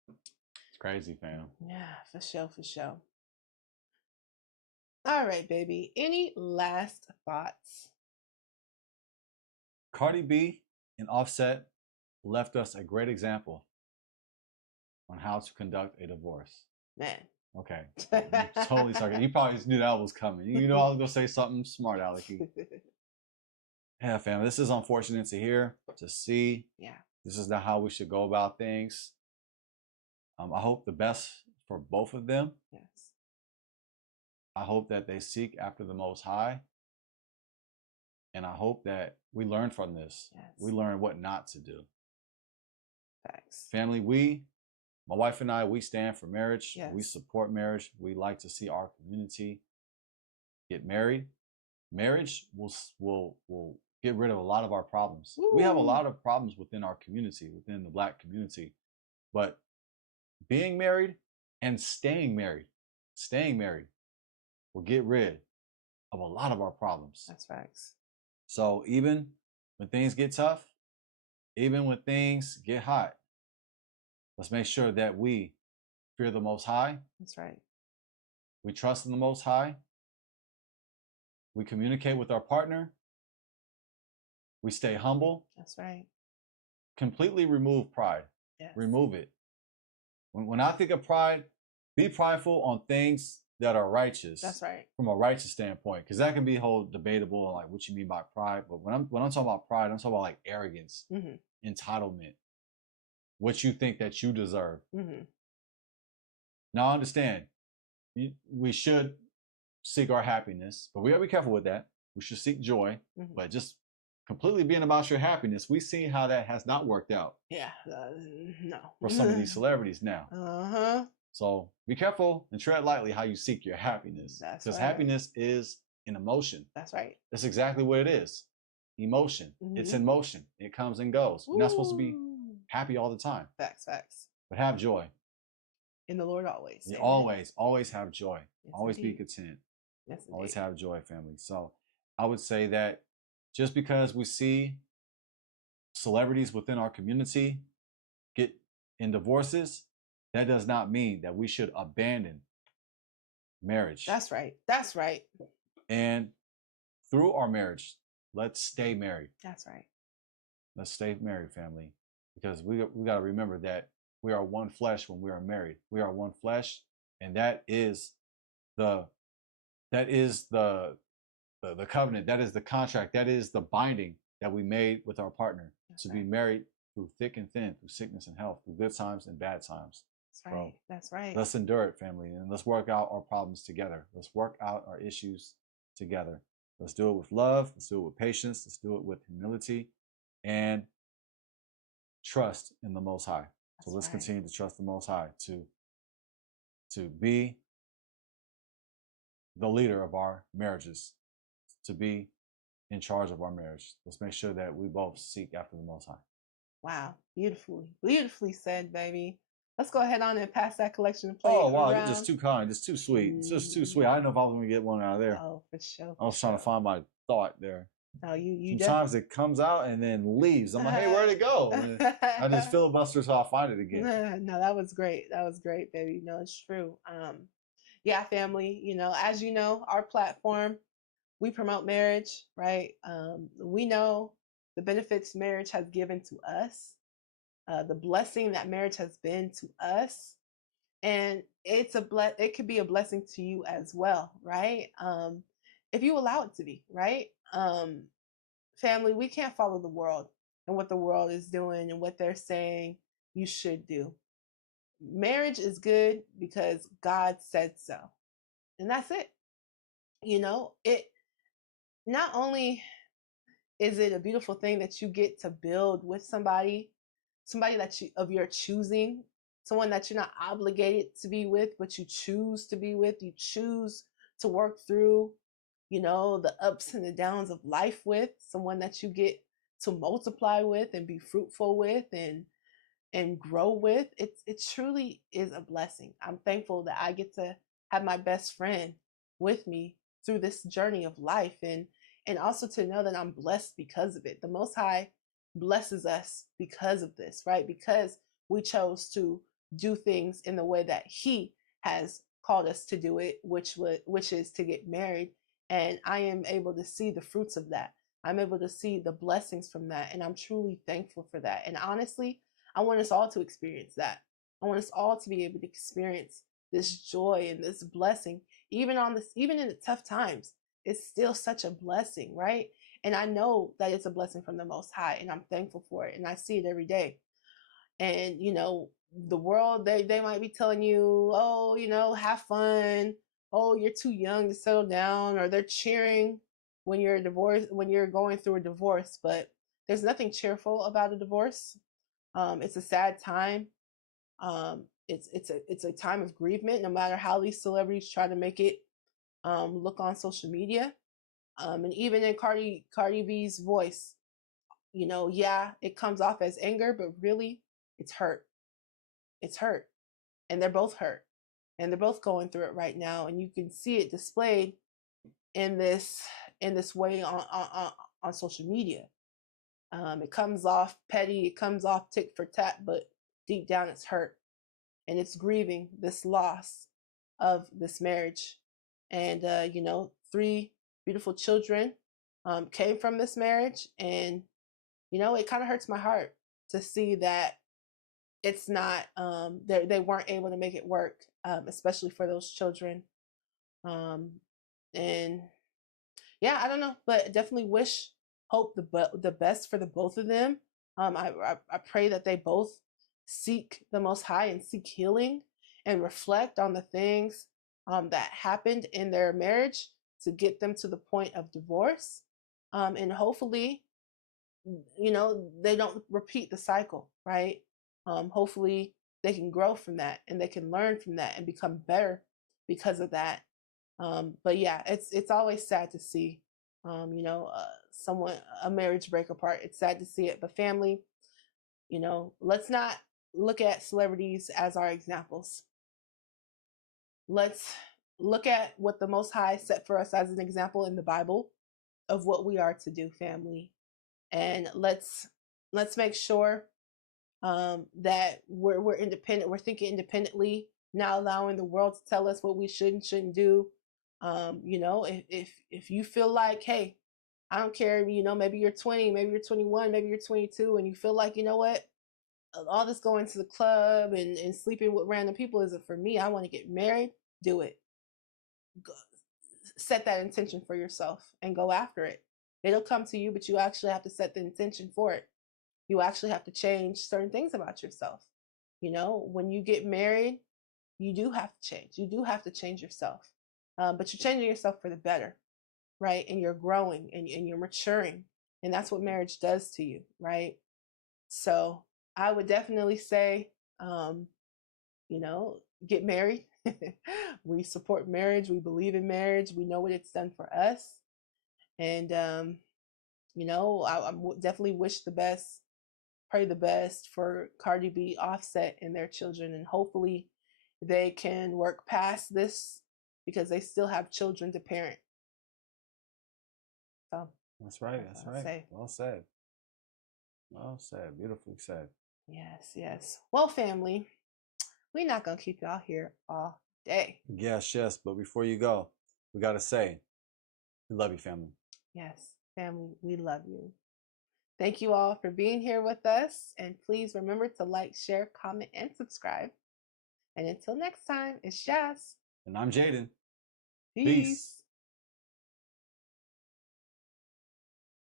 It's crazy, fam. Yeah, for sure. All right, baby. Any last thoughts? Cardi B and Offset left us a great example on how to conduct a divorce. Man. Okay. Totally sorry. You probably knew that was coming. You know I was going to say something smart, Alecky. Yeah, fam. This is unfortunate to hear, to see. Yeah. This is not how we should go about things. I hope the best for both of them. Yes. I hope that they seek after the Most High. And I hope that we learn from this. Yes. We learn what not to do. Thanks. Family, my wife and I, we stand for marriage. Yes. We support marriage. We like to see our community get married. Marriage will get rid of a lot of our problems. Woo. We have a lot of problems within our community, within the Black community. But being married and staying married will get rid of a lot of our problems. That's facts. So even when things get tough, even when things get hot, let's make sure that we fear the Most High. That's right. We trust in the Most High. We communicate with our partner. We stay humble. That's right. Completely remove pride. Yes. Remove it. When I think of pride, be prideful on things that are righteous. That's right. From a righteous standpoint, because that can be whole debatable and like what you mean by pride. But when I'm talking about pride, I'm talking about like arrogance, entitlement, what you think that you deserve. Now I understand we should seek our happiness, but we gotta be careful with that. We should seek joy, but just completely being about your happiness, we see how that has not worked out. Yeah, no. For some of these celebrities now. So be careful and tread lightly how you seek your happiness. Because happiness is an emotion. That's right. That's exactly what it is. Emotion. It's in motion. It comes and goes. You're not supposed to be happy all the time. Facts. But have joy. In the Lord always. Yeah, always have joy. Yes, always indeed. be content. Yes, always have joy, family. So I would say that just because we see celebrities within our community get in divorces, that does not mean that we should abandon marriage. That's right. And through our marriage, let's stay married. That's right. Let's stay married, family. Because we got to remember that we are one flesh when we are married. We are one flesh, and that is the covenant, that is the contract, that is the binding that we made with our partner. That's right. Be married through thick and thin, through sickness and health, through good times and bad times. That's right. That's right. Let's endure it, family, and let's work out our problems together. Let's work out our issues together. Let's do it with love. Let's do it with patience. Let's do it with humility and trust in the Most High. So let's continue to trust the Most High to be the leader of our marriages, to be in charge of our marriage. Let's make sure that we both seek after the Most High. Wow. Beautifully said, baby. Let's go ahead on and pass that collection plate Oh wow, you're around. just too kind, just too sweet, just too sweet. I didn't know if I was gonna get one out of there. Oh, for sure. I was trying to find my thought there. No, you Sometimes it comes out and then leaves. I'm like, hey, where'd it go? And I just filibuster till I find it again. No, that was great. That was great, baby. No, it's true. Yeah, family, as you know, our platform, we promote marriage, right? We know the benefits marriage has given to us, the blessing that marriage has been to us, and it could be a blessing to you as well, right? If you allow it to be, right? Family, we can't follow the world and what the world is doing and what they're saying you should do. Marriage is good because God said so, and that's it. It not only is it a beautiful thing that you get to build with somebody that you of your choosing, someone that you're not obligated to be with, but you choose to be with, you choose to work through, the ups and the downs of life with, someone that you get to multiply with and be fruitful with and grow with. It truly is a blessing. I'm thankful that I get to have my best friend with me through this journey of life, and also to know that I'm blessed because of it. The Most High blesses us because of this, right? Because we chose to do things in the way that He has called us to do it, which is to get married. And I am able to see the fruits of that. I'm able to see the blessings from that, and I'm truly thankful for that. And honestly, I want us all to experience that. I want us all to be able to experience this joy and this blessing, even in the tough times. It's still such a blessing, right? And I know that it's a blessing from the Most High, and I'm thankful for it, and I see it every day. And the world, they might be telling you, oh, have fun. Oh, you're too young to settle down, or they're cheering when you're divorced, when you're going through a divorce. But there's nothing cheerful about a divorce. It's a sad time. It's a time of grievement, no matter how these celebrities try to make it look on social media. And even in Cardi B's voice, yeah, it comes off as anger, but really it's hurt. It's hurt. And they're both hurt. And they're both going through it right now. And you can see it displayed in this way on social media. It comes off petty, it comes off tick for tat, but deep down it's hurt. And it's grieving this loss of this marriage. And 3 beautiful children came from this marriage. And it kind of hurts my heart to see that it's not they weren't able to make it work, especially for those children. And yeah, I don't know, but definitely hope the best for the both of them. I pray that they both seek the Most High and seek healing and reflect on the things that happened in their marriage to get them to the point of divorce. And hopefully, they don't repeat the cycle, right? Hopefully they can grow from that and they can learn from that and become better because of that. But yeah, it's always sad to see, a marriage break apart. It's sad to see it, but family, let's not look at celebrities as our examples. Let's look at what the Most High set for us as an example in the Bible of what we are to do, family. And let's make sure that we're independent. We're thinking independently, not allowing the world to tell us what we should and shouldn't do. If you feel like, hey, I don't care, maybe you're 20, maybe you're 21, maybe you're 22, and you feel like, you know what, all this going to the club and sleeping with random people isn't for me. I want to get married. Do it. Set that intention for yourself and go after it. It'll come to you, but you actually have to set the intention for it. You actually have to change certain things about yourself. When you get married, you do have to change. You do have to change yourself. But you're changing yourself for the better, right? And you're growing and you're maturing. And that's what marriage does to you, right? So I would definitely say, get married. We support marriage. We believe in marriage. We know what it's done for us. And, I definitely wish the best pray the best for Cardi B, Offset, and their children, and hopefully they can work past this because they still have children to parent. So that's right. That's right. Say. Well said. Well said. Beautifully said. Yes, yes. Well, family, we're not gonna keep y'all here all day. Yes, yes. But before you go, we gotta say, we love you, family. Yes, family, we love you. Thank you all for being here with us. And please remember to like, share, comment, and subscribe. And until next time, it's Jazz. And I'm Jaden. Peace.